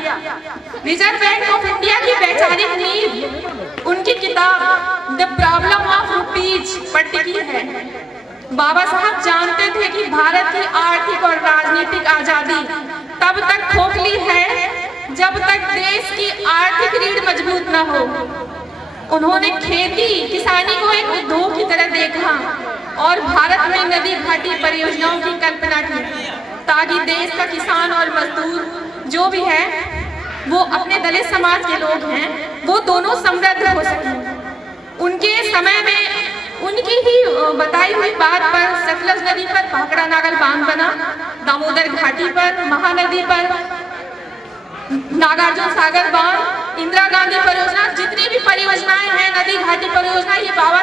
Reserve bank of India की वैचारिक नींव उनकी किताब the problem of rupees per टिकी है। बाबा साहब जानते थे कि भारत की आर्थिक और राजनीतिक आजादी तब तक खोखली है जब तक देश की आर्थिक रीढ़ मजबूत न हो। उन्होंने खेती किसानी को एक उद्योग की तरह देखा और भारत में नदी घाटी परियोजनाओं की कल्पना की, ताकि देश का किसान और मजदूर जो भी है वो अपने दलित समाज के लोग हैं, वो दोनों समृद्ध हो सके। उनके समय में उनकी ही बताई हुई बात पर सतलज नदी पर भाखड़ा नागल बांध बना, दामोदर घाटी पर, महानदी पर नागार्जुन सागर बांध, इंदिरा गांधी परियोजना, जितनी भी परियोजनाएं हैं, नदी घाटी परियोजना, ये बाबा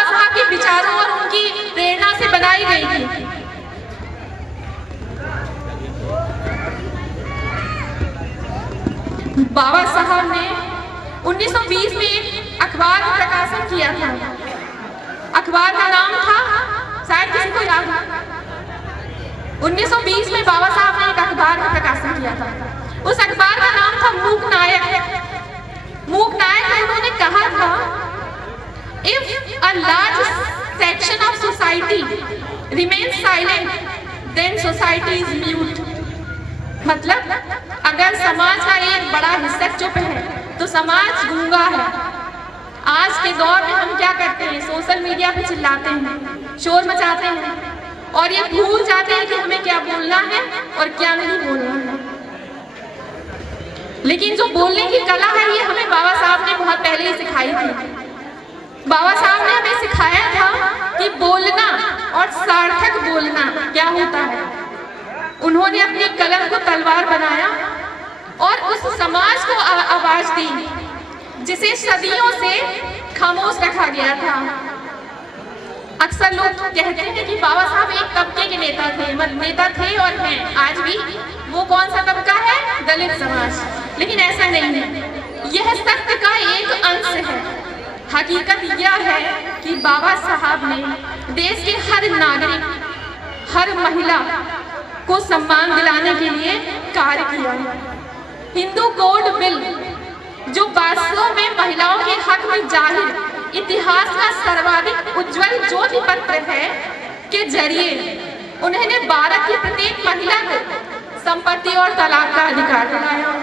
साहब के विचारों और उनकी प्रेरणा से बनाई गई थी। बाबा साहब ने 1920 में एक अखबार का प्रकाशन किया था। अखबार का नाम था, शायद किसी को याद है, 1920 में बाबा साहब ने एक अखबार का प्रकाशन किया था। उस अखबार का नाम था मूक नायक। मूक नायक में उन्होंने कहा था, if a large section of society remains silent then society is mute. मतलब अगर समाज का एक बड़ा हिस्सा चुप है तो समाज गूंगा है। आज के दौर में हम क्या करते हैं? सोशल मीडिया पे चिल्लाते हैं, शोर मचाते हैं और ये भूल जाते हैं कि हमें क्या बोलना है और क्या नहीं बोलना है। लेकिन जो बोलने की कला है ये हमें बाबा साहब ने बहुत पहले ही सिखाई थी। बाबा साहब ने हमें सिखाया था कि बोलना और सार्थक बोलना क्या होता है। उन्होंने अपनी कलम को तलवार बनाया और उस समाज को आवाज दी जिसे सदियों से खामोश रखा गया था। अक्सर लोग कहते हैं कि बाबा साहब एक तबके के नेता थे और हैं आज भी। वो कौन सा तबका है? दलित समाज। लेकिन ऐसा नहीं है, यह सत्य का एक अंश है। हकीकत यह है कि बाबा साहब ने देश के हर नागरिक, हर महिला को सम्मान दिलाने के लिए कार्य किया। हिंदू कोड बिल जो वास्तव में महिलाओं के हक में जाहिर इतिहास का सर्वाधिक उज्जवल ज्योति पत्र है के जरिए उन्होंने भारत की प्रत्येक महिला को संपत्ति और तलाक का अधिकार दिलाया।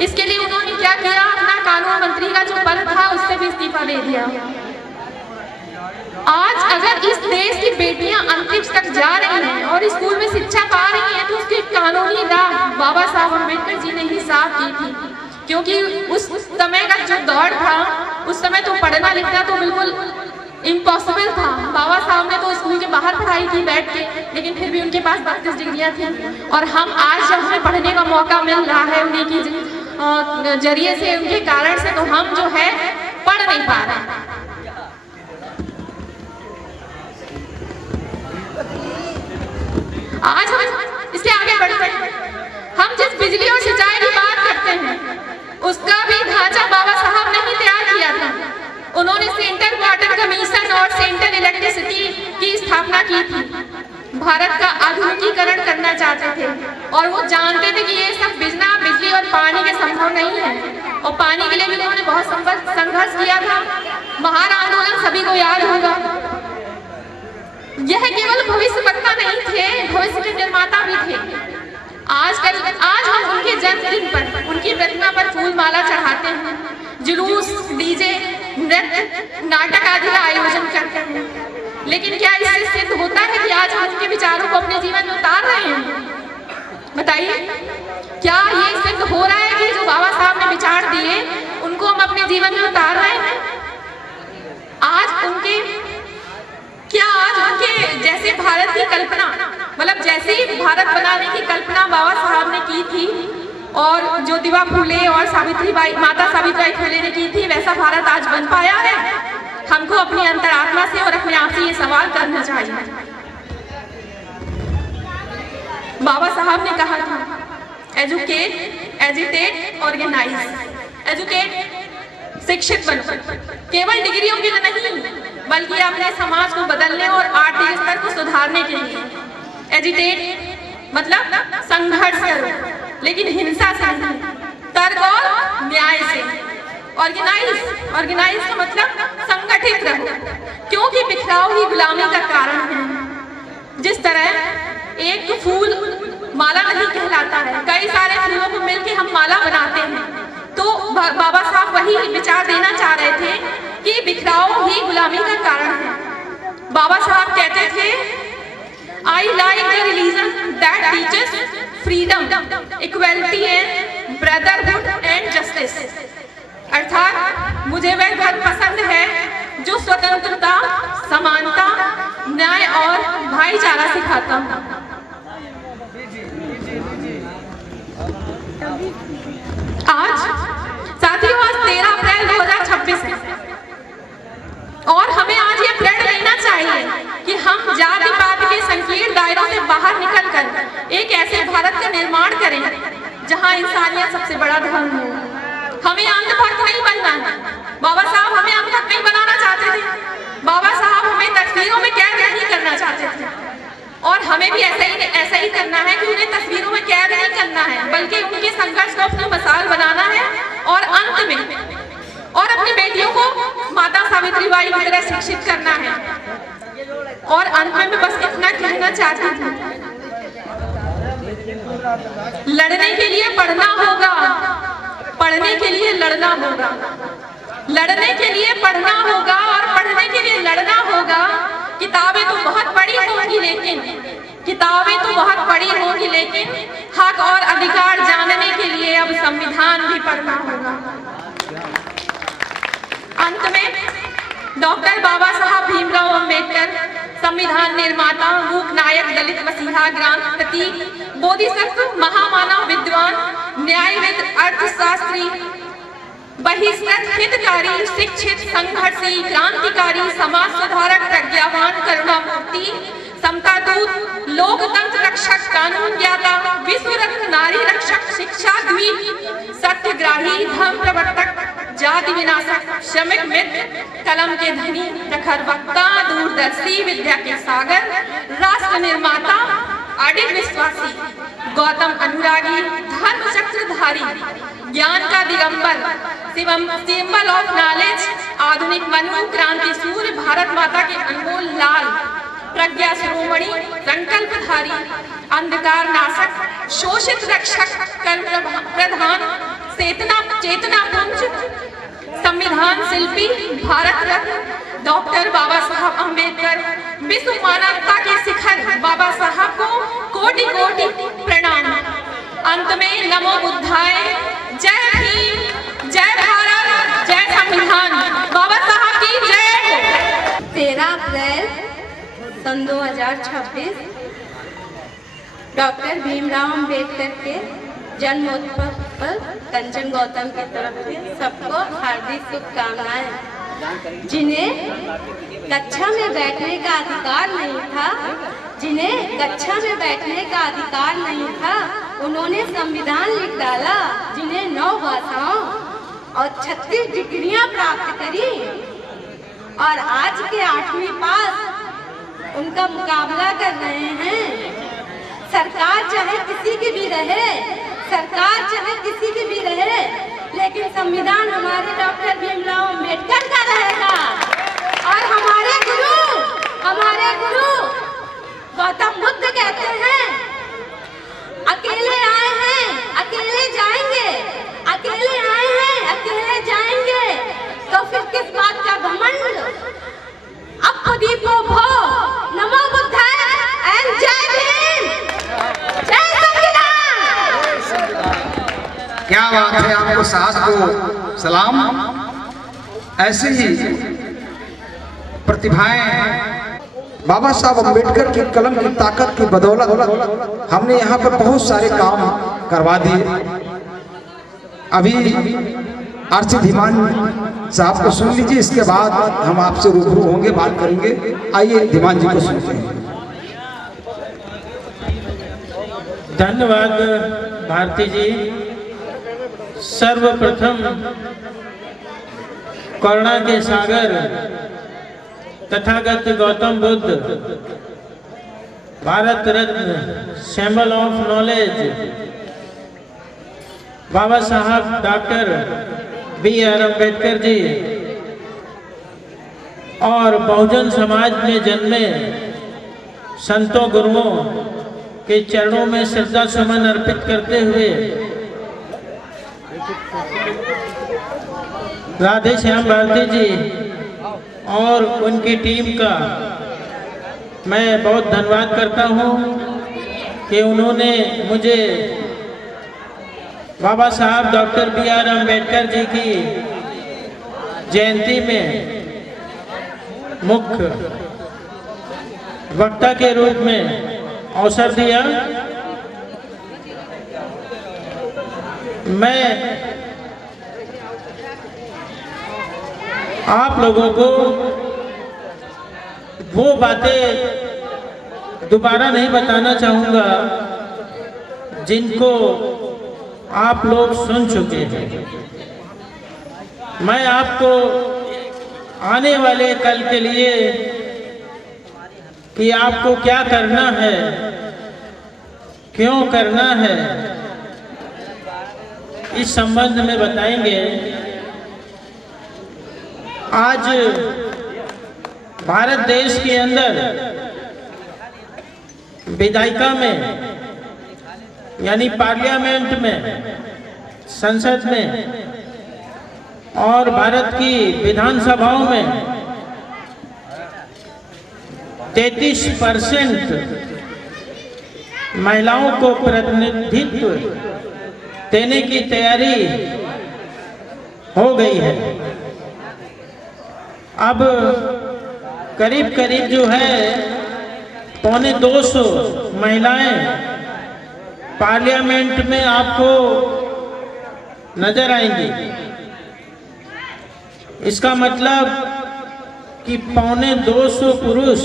इसके लिए उन्होंने क्या किया? अपना कानून मंत्री का जो पद था उससे भी इस्तीफा दे दिया। आज अगर इस देश की बेटियां अंतरिक्ष तक जा रही हैं और स्कूल में शिक्षा पा रही हैं तो उसकी कानूनी राह बाबा साहब अम्बेडकर जी ने ही साफ की थी, क्योंकि उस समय का जो दौर था उस समय तो पढ़ना लिखना तो बिल्कुल इम्पॉसिबल था। बाबा साहब ने तो स्कूल के बाहर पढ़ाई की बैठ के, लेकिन फिर भी उनके पास 32 डिग्रियां थी। और हम आज जब हमें पढ़ने का मौका मिल रहा है उन्हीं की जरिए से, उनके कारण से, तो हम जो है पढ़ नहीं पा रहे। आज हम इसके आगे बढ़ते हैं। हम जिस बिजली और सिंचाई की बात करते हैं उसका भी ढांचा बाबा साहब ने ही तैयार किया था। उन्होंने सेंट्रल वाटर कमीशन और वो जानते थे कि ये सब बिना बिजली और पानी के संभव नहीं है, और पानी के लिए भी उन्होंने बहुत संघर्ष किया था। महान आंदोलन सभी को याद होगा। यह केवल भविष्य वक्ता नहीं थे, भविष्य के निर्माता भी थे। आज हम उनके जन्मदिन पर उनकी प्रतिमा पर फूल माला चढ़ाते हैं, जुलूस, डीजे, नृत्य, नाटक आदि का आयोजन करते हैं, लेकिन क्या इससे सिद्ध होता है कि आज हम उनके विचारों को अपने जीवन में उतार रहे हैं? बताइए, क्या ये सिद्ध हो रहा है कि जो बाबा साहब ने विचार दिए उनको हम अपने जीवन में उतार रहे हैं? आज उनके जैसे भारत की कल्पना, मतलब जैसे ही भारत बनाने की कल्पना बाबा साहब ने की थी और जो दिवा फूले और माता सावित्रीबाई फूले ने की थी, वैसा भारत आज बन पाया है? हमको अपनी अंतरात्मा से और अपने आप से ये सवाल करना चाहिए। बाबा साहब ने कहा था, एजुकेट, एजिटेट, ऑर्गेनाइज। एजुकेट, शिक्षित बनो, केवल डिग्रियों के लिए नहीं, बल्कि अपने समाज को बदलने और आर्थिक स्तर को सुधारने के लिए। एजिटेट मतलब संघर्ष करो, लेकिन हिंसा से नहीं, तर्क और न्याय से। ऑर्गेनाइज का मतलब संगठित रहो, क्योंकि बिखराव ही गुलामी का कारण है। जिस तरह एक फूल माला नहीं कहलाता है, कई सारे फूलों को मिलकर हम माला बनाते हैं, तो बाबा साहब वही विचार देना चाह रहे थे कि बिखराव ही गुलामी का कारण है। बाबा साहब कहते थे, I like the religion that teaches freedom, equality and brotherhood and justice। अर्थात मुझे वह धर्म पसंद है जो स्वतंत्रता, समानता, न्याय और भाईचारा सिखाता है। आज साथियों, आज 13 अप्रैल 2026 है और हमें आज ये प्रण लेना चाहिए कि हम जाति पात के संकीर्ण दायरों से बाहर निकलकर एक ऐसे भारत का निर्माण करें जहां इंसानियत सबसे बड़ा धर्म हो। हमें अंधभक्त नहीं बनना है। बाबा साहब हमें अंधभक्त नहीं बनाना चाहते थे। बाबा साहब हमें तस्वीरों में कैद नहीं करना चाहते थे, और हमें भी ऐसा ही करना है कि उन्हें तस्वीरों में कैद नहीं करना है, बल्कि उनके संघर्ष को अपनी मिसाल बनाना है और अंत में और अपनी बेटियों को माता सावित्रीबाई की तरह शिक्षित करना है। और अंत में मैं बस इतना कहना चाहती हूँ, लड़ने के लिए पढ़ना होगा, पढ़ने के लिए लड़ना होगा, लड़ने के लिए पढ़ना होगा और पढ़ने के लिए लड़ना होगा। किताबें तो बहुत पढ़ी होंगी, लेकिन हक और अधिकार जानने के लिए अब संविधान भी पढ़ना होगा। अंत में डॉक्टर बाबा साहब भीमराव अंबेडकर, संविधान निर्माता, मूक नायक, दलित मसीहा, क्रांति, बोधिसत्व, महामानव, विद्वान, न्यायविद, अर्थशास्त्री, बहिष्कृत, हितकारी, शिक्षित, संघर्षी, क्रांतिकारी, समाज सुधारक, प्रज्ञावान, करुणामूर्ति, समता दूत, लोकतंत्र रक्षक, कानून ज्ञाता, विश्व रत्न, नारी रक्षक, शिक्षा द्वीप, सत्यग्राही, धर्म प्रवर्तक, जाति विनाशक, श्रमिक मित्र, कलम के धनी, प्रखर वक्ता, दूरदर्शी, विद्या के सागर, राष्ट्र निर्माता, अडिग विश्वासी, गौतम अनुरागी, धर्म चक्रधारी, ज्ञान का दिगंबर, सिंबल ऑफ नॉलेज, आधुनिक मनु, क्रांति सूर्य, भारत माता के अनमोल लाल, प्रज्ञा शिरोमणि, संकल्पधारी, अंधकार नाशक, शोषित रक्षक, कर्म प्रधान, चेतना पुंज, संविधान शिल्पी, भारत रत्न डॉक्टर बाबा साहब अम्बेडकर, विश्व मानवता के शिखर बाबा साहब को कोटि कोटि प्रणाम। अंत में नमो बुद्धाय, जय भीम, जय भारत, जय संविधान, बाबा साहब की जय। 13 अप्रैल सन 2026 डॉक्टर भीमराव अंबेडकर के जन्मोत्सव पर कंचन गौतम की तरफ से सबको हार्दिक शुभकामनाएं। जिन्हें कक्षा में बैठने का अधिकार नहीं था, जिन्हें कक्षा में बैठने का अधिकार नहीं था, उन्होंने संविधान लिख डाला। जिन्हें 9 भाषाओं और 36 डिग्रियां प्राप्त करी और आज के 8वीं पास उनका मुकाबला कर रहे हैं। सरकार चाहे किसी की भी रहे, सरकार चाहे किसी की भी रहे, लेकिन संविधान हमारे डॉक्टर भीमराव अंबेडकर का रहेगा। और हमारे गुरु गौतम बुद्ध कहते हैं, अकेले आए हैं अकेले जाएंगे, अकेले आए हैं अकेले जाएंगे, तो फिर किस बात का घमंड। अब खुद ही को भो, नमो बुद्धाय एंड जय भीम, जय संविधान। क्या बात है, आपको साहस को सलाम। ऐसे ही प्रतिभाएं बाबा साहब अम्बेडकर की कलम की ताकत की बदौलत हमने यहाँ पर बहुत सारे काम करवा दिए। अभी आरसी धीमान साहब को सुन लीजिए, इसके बाद हम आपसे रूबरू होंगे, बात करेंगे। आइए धीमान जी को सुनते हैं। धन्यवाद भारती जी। सर्वप्रथम करुणा के सागर Tathagata Gautam Buddha, Bharat Ratna, symbol of knowledge, बाबा साहब डॉक्टर B.R. अम्बेडकर जी और बहुजन समाज में जन्मे संतों गुरुओं के चरणों में श्रद्धा सुमन अर्पित करते हुए राधे श्याम भारती जी और उनकी टीम का मैं बहुत धन्यवाद करता हूं कि उन्होंने मुझे बाबा साहब डॉक्टर B.R. अम्बेडकर जी की जयंती में मुख्य वक्ता के रूप में अवसर दिया। मैं आप लोगों को वो बातें दोबारा नहीं बताना चाहूँगा जिनको आप लोग सुन चुके हैं। मैं आपको आने वाले कल के लिए कि आपको क्या करना है, क्यों करना है, इस संबंध में बताएंगे। आज भारत देश के अंदर विधायिका में यानी पार्लियामेंट में, संसद में और भारत की विधानसभाओं में 33% महिलाओं को प्रतिनिधित्व देने की तैयारी हो गई है। अब करीब करीब जो है 250 महिलाएं पार्लियामेंट में आपको नजर आएंगी। इसका मतलब कि 250 पुरुष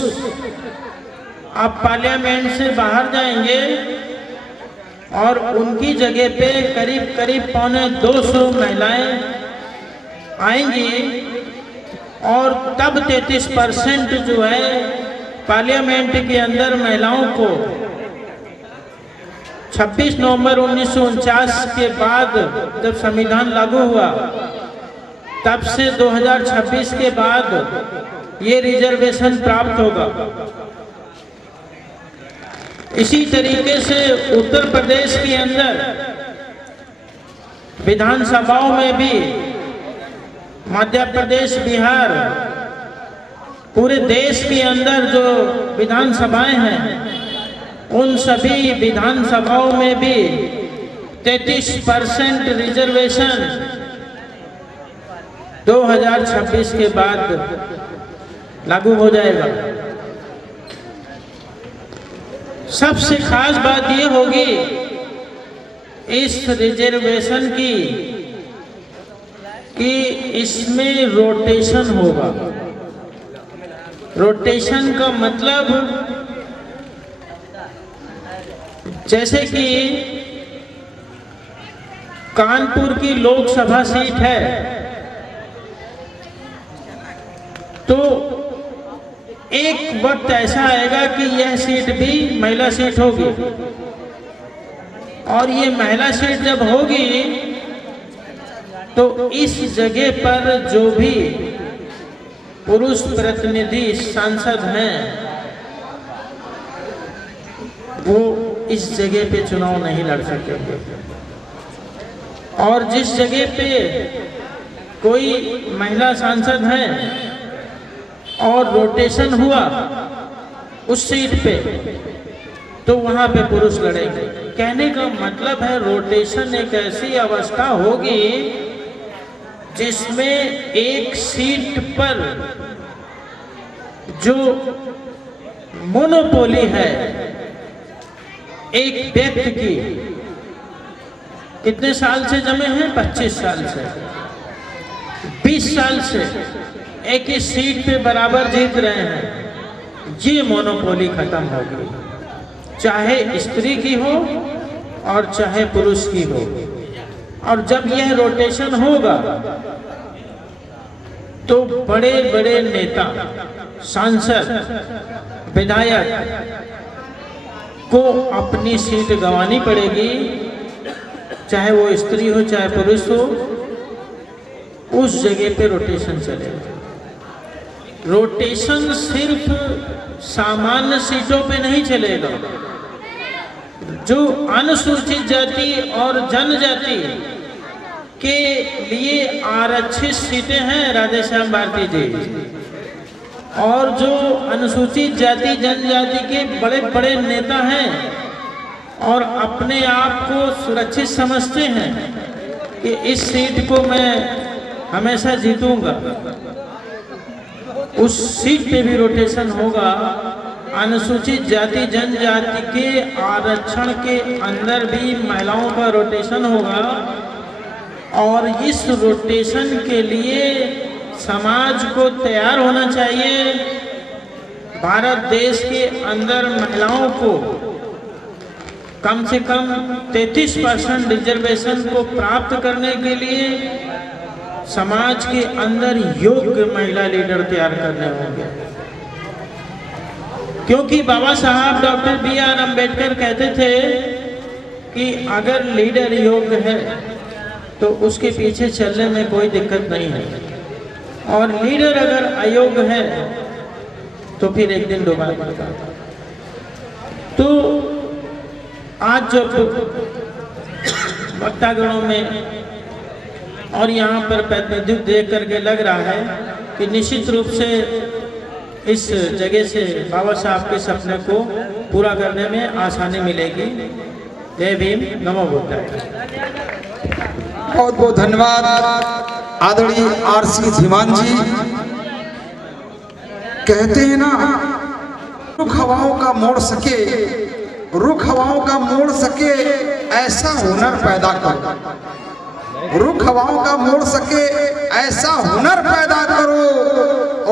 आप पार्लियामेंट से बाहर जाएंगे और उनकी जगह पे करीब करीब 250 महिलाएं आएंगी और तब 33% जो है पार्लियामेंट के अंदर महिलाओं को 26 नवंबर 1949 के बाद जब संविधान लागू हुआ तब से 2026 के बाद ये रिजर्वेशन प्राप्त होगा। इसी तरीके से उत्तर प्रदेश के अंदर विधानसभाओं में भी, मध्य प्रदेश, बिहार, पूरे देश के अंदर जो विधानसभाएं हैं उन सभी विधानसभाओं में भी 33% रिजर्वेशन 2026 के बाद लागू हो जाएगा। सबसे खास बात ये होगी इस रिजर्वेशन की कि इसमें रोटेशन होगा। रोटेशन का मतलब जैसे कि कानपुर की लोकसभा सीट है तो एक वक्त ऐसा आएगा कि यह सीट भी महिला सीट होगी, और ये महिला सीट जब होगी तो इस जगह पर जो भी पुरुष प्रतिनिधि सांसद हैं वो इस जगह पे चुनाव नहीं लड़ सकेंगे, और जिस जगह पे कोई महिला सांसद है और रोटेशन हुआ उस सीट पे तो वहां पे पुरुष लड़ेंगे। कहने का मतलब है रोटेशन एक ऐसी अवस्था होगी जिसमें एक सीट पर जो मोनोपोली है एक व्यक्ति की, कितने साल से जमे हैं? 25 साल से, 20 साल से एक ही सीट पे बराबर जीत रहे हैं, ये मोनोपोली खत्म होगी, चाहे स्त्री की हो और चाहे पुरुष की हो। और जब यह रोटेशन होगा तो बड़े बड़े नेता, सांसद, विधायक को अपनी सीट गंवानी पड़ेगी, चाहे वो स्त्री हो चाहे पुरुष हो, उस जगह पे रोटेशन चलेगा। रोटेशन सिर्फ सामान्य सीटों पे नहीं चलेगा, जो अनुसूचित जाति और जनजाति के लिए आरक्षित सीटें हैं राधेश्याम भारती जी, और जो अनुसूचित जाति जनजाति के बड़े बड़े नेता हैं और अपने आप को सुरक्षित समझते हैं कि इस सीट को मैं हमेशा जीतूंगा, उस सीट पे भी रोटेशन होगा। अनुसूचित जाति जनजाति के आरक्षण के अंदर भी महिलाओं का रोटेशन होगा, और इस रोटेशन के लिए समाज को तैयार होना चाहिए। भारत देश के अंदर महिलाओं को कम से कम 33% रिजर्वेशन को प्राप्त करने के लिए समाज के अंदर योग्य महिला लीडर तैयार करने होंगे, क्योंकि बाबा साहब डॉक्टर B.R. अम्बेडकर कहते थे कि अगर लीडर योग्य है तो उसके पीछे चलने में कोई दिक्कत नहीं है, और लीडर अगर अयोग्य है तो फिर एक दिन डूबा पड़ता। तो आज जो वक्तागणों में और यहाँ पर प्रतिनिधित्व देख करके लग रहा है कि निश्चित रूप से इस जगह से बाबा साहब के सपने को पूरा करने में आसानी मिलेगी। जय भीम, नमो बुद्धाय। बहुत बहुत धन्यवाद आदरणीय R.C. धीमान जी। कहते हैं ना, रुख हवाओं का मोड़ सके, रुख हवाओं का मोड़ सके ऐसा हुनर पैदा करो, रुख हवाओं का मोड़ सके ऐसा हुनर पैदा करो,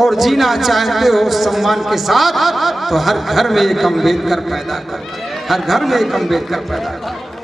और जीना चाहते हो सम्मान के साथ तो हर घर में एक अम्बेडकर पैदा करो, हर घर में एक अम्बेडकर पैदा करो।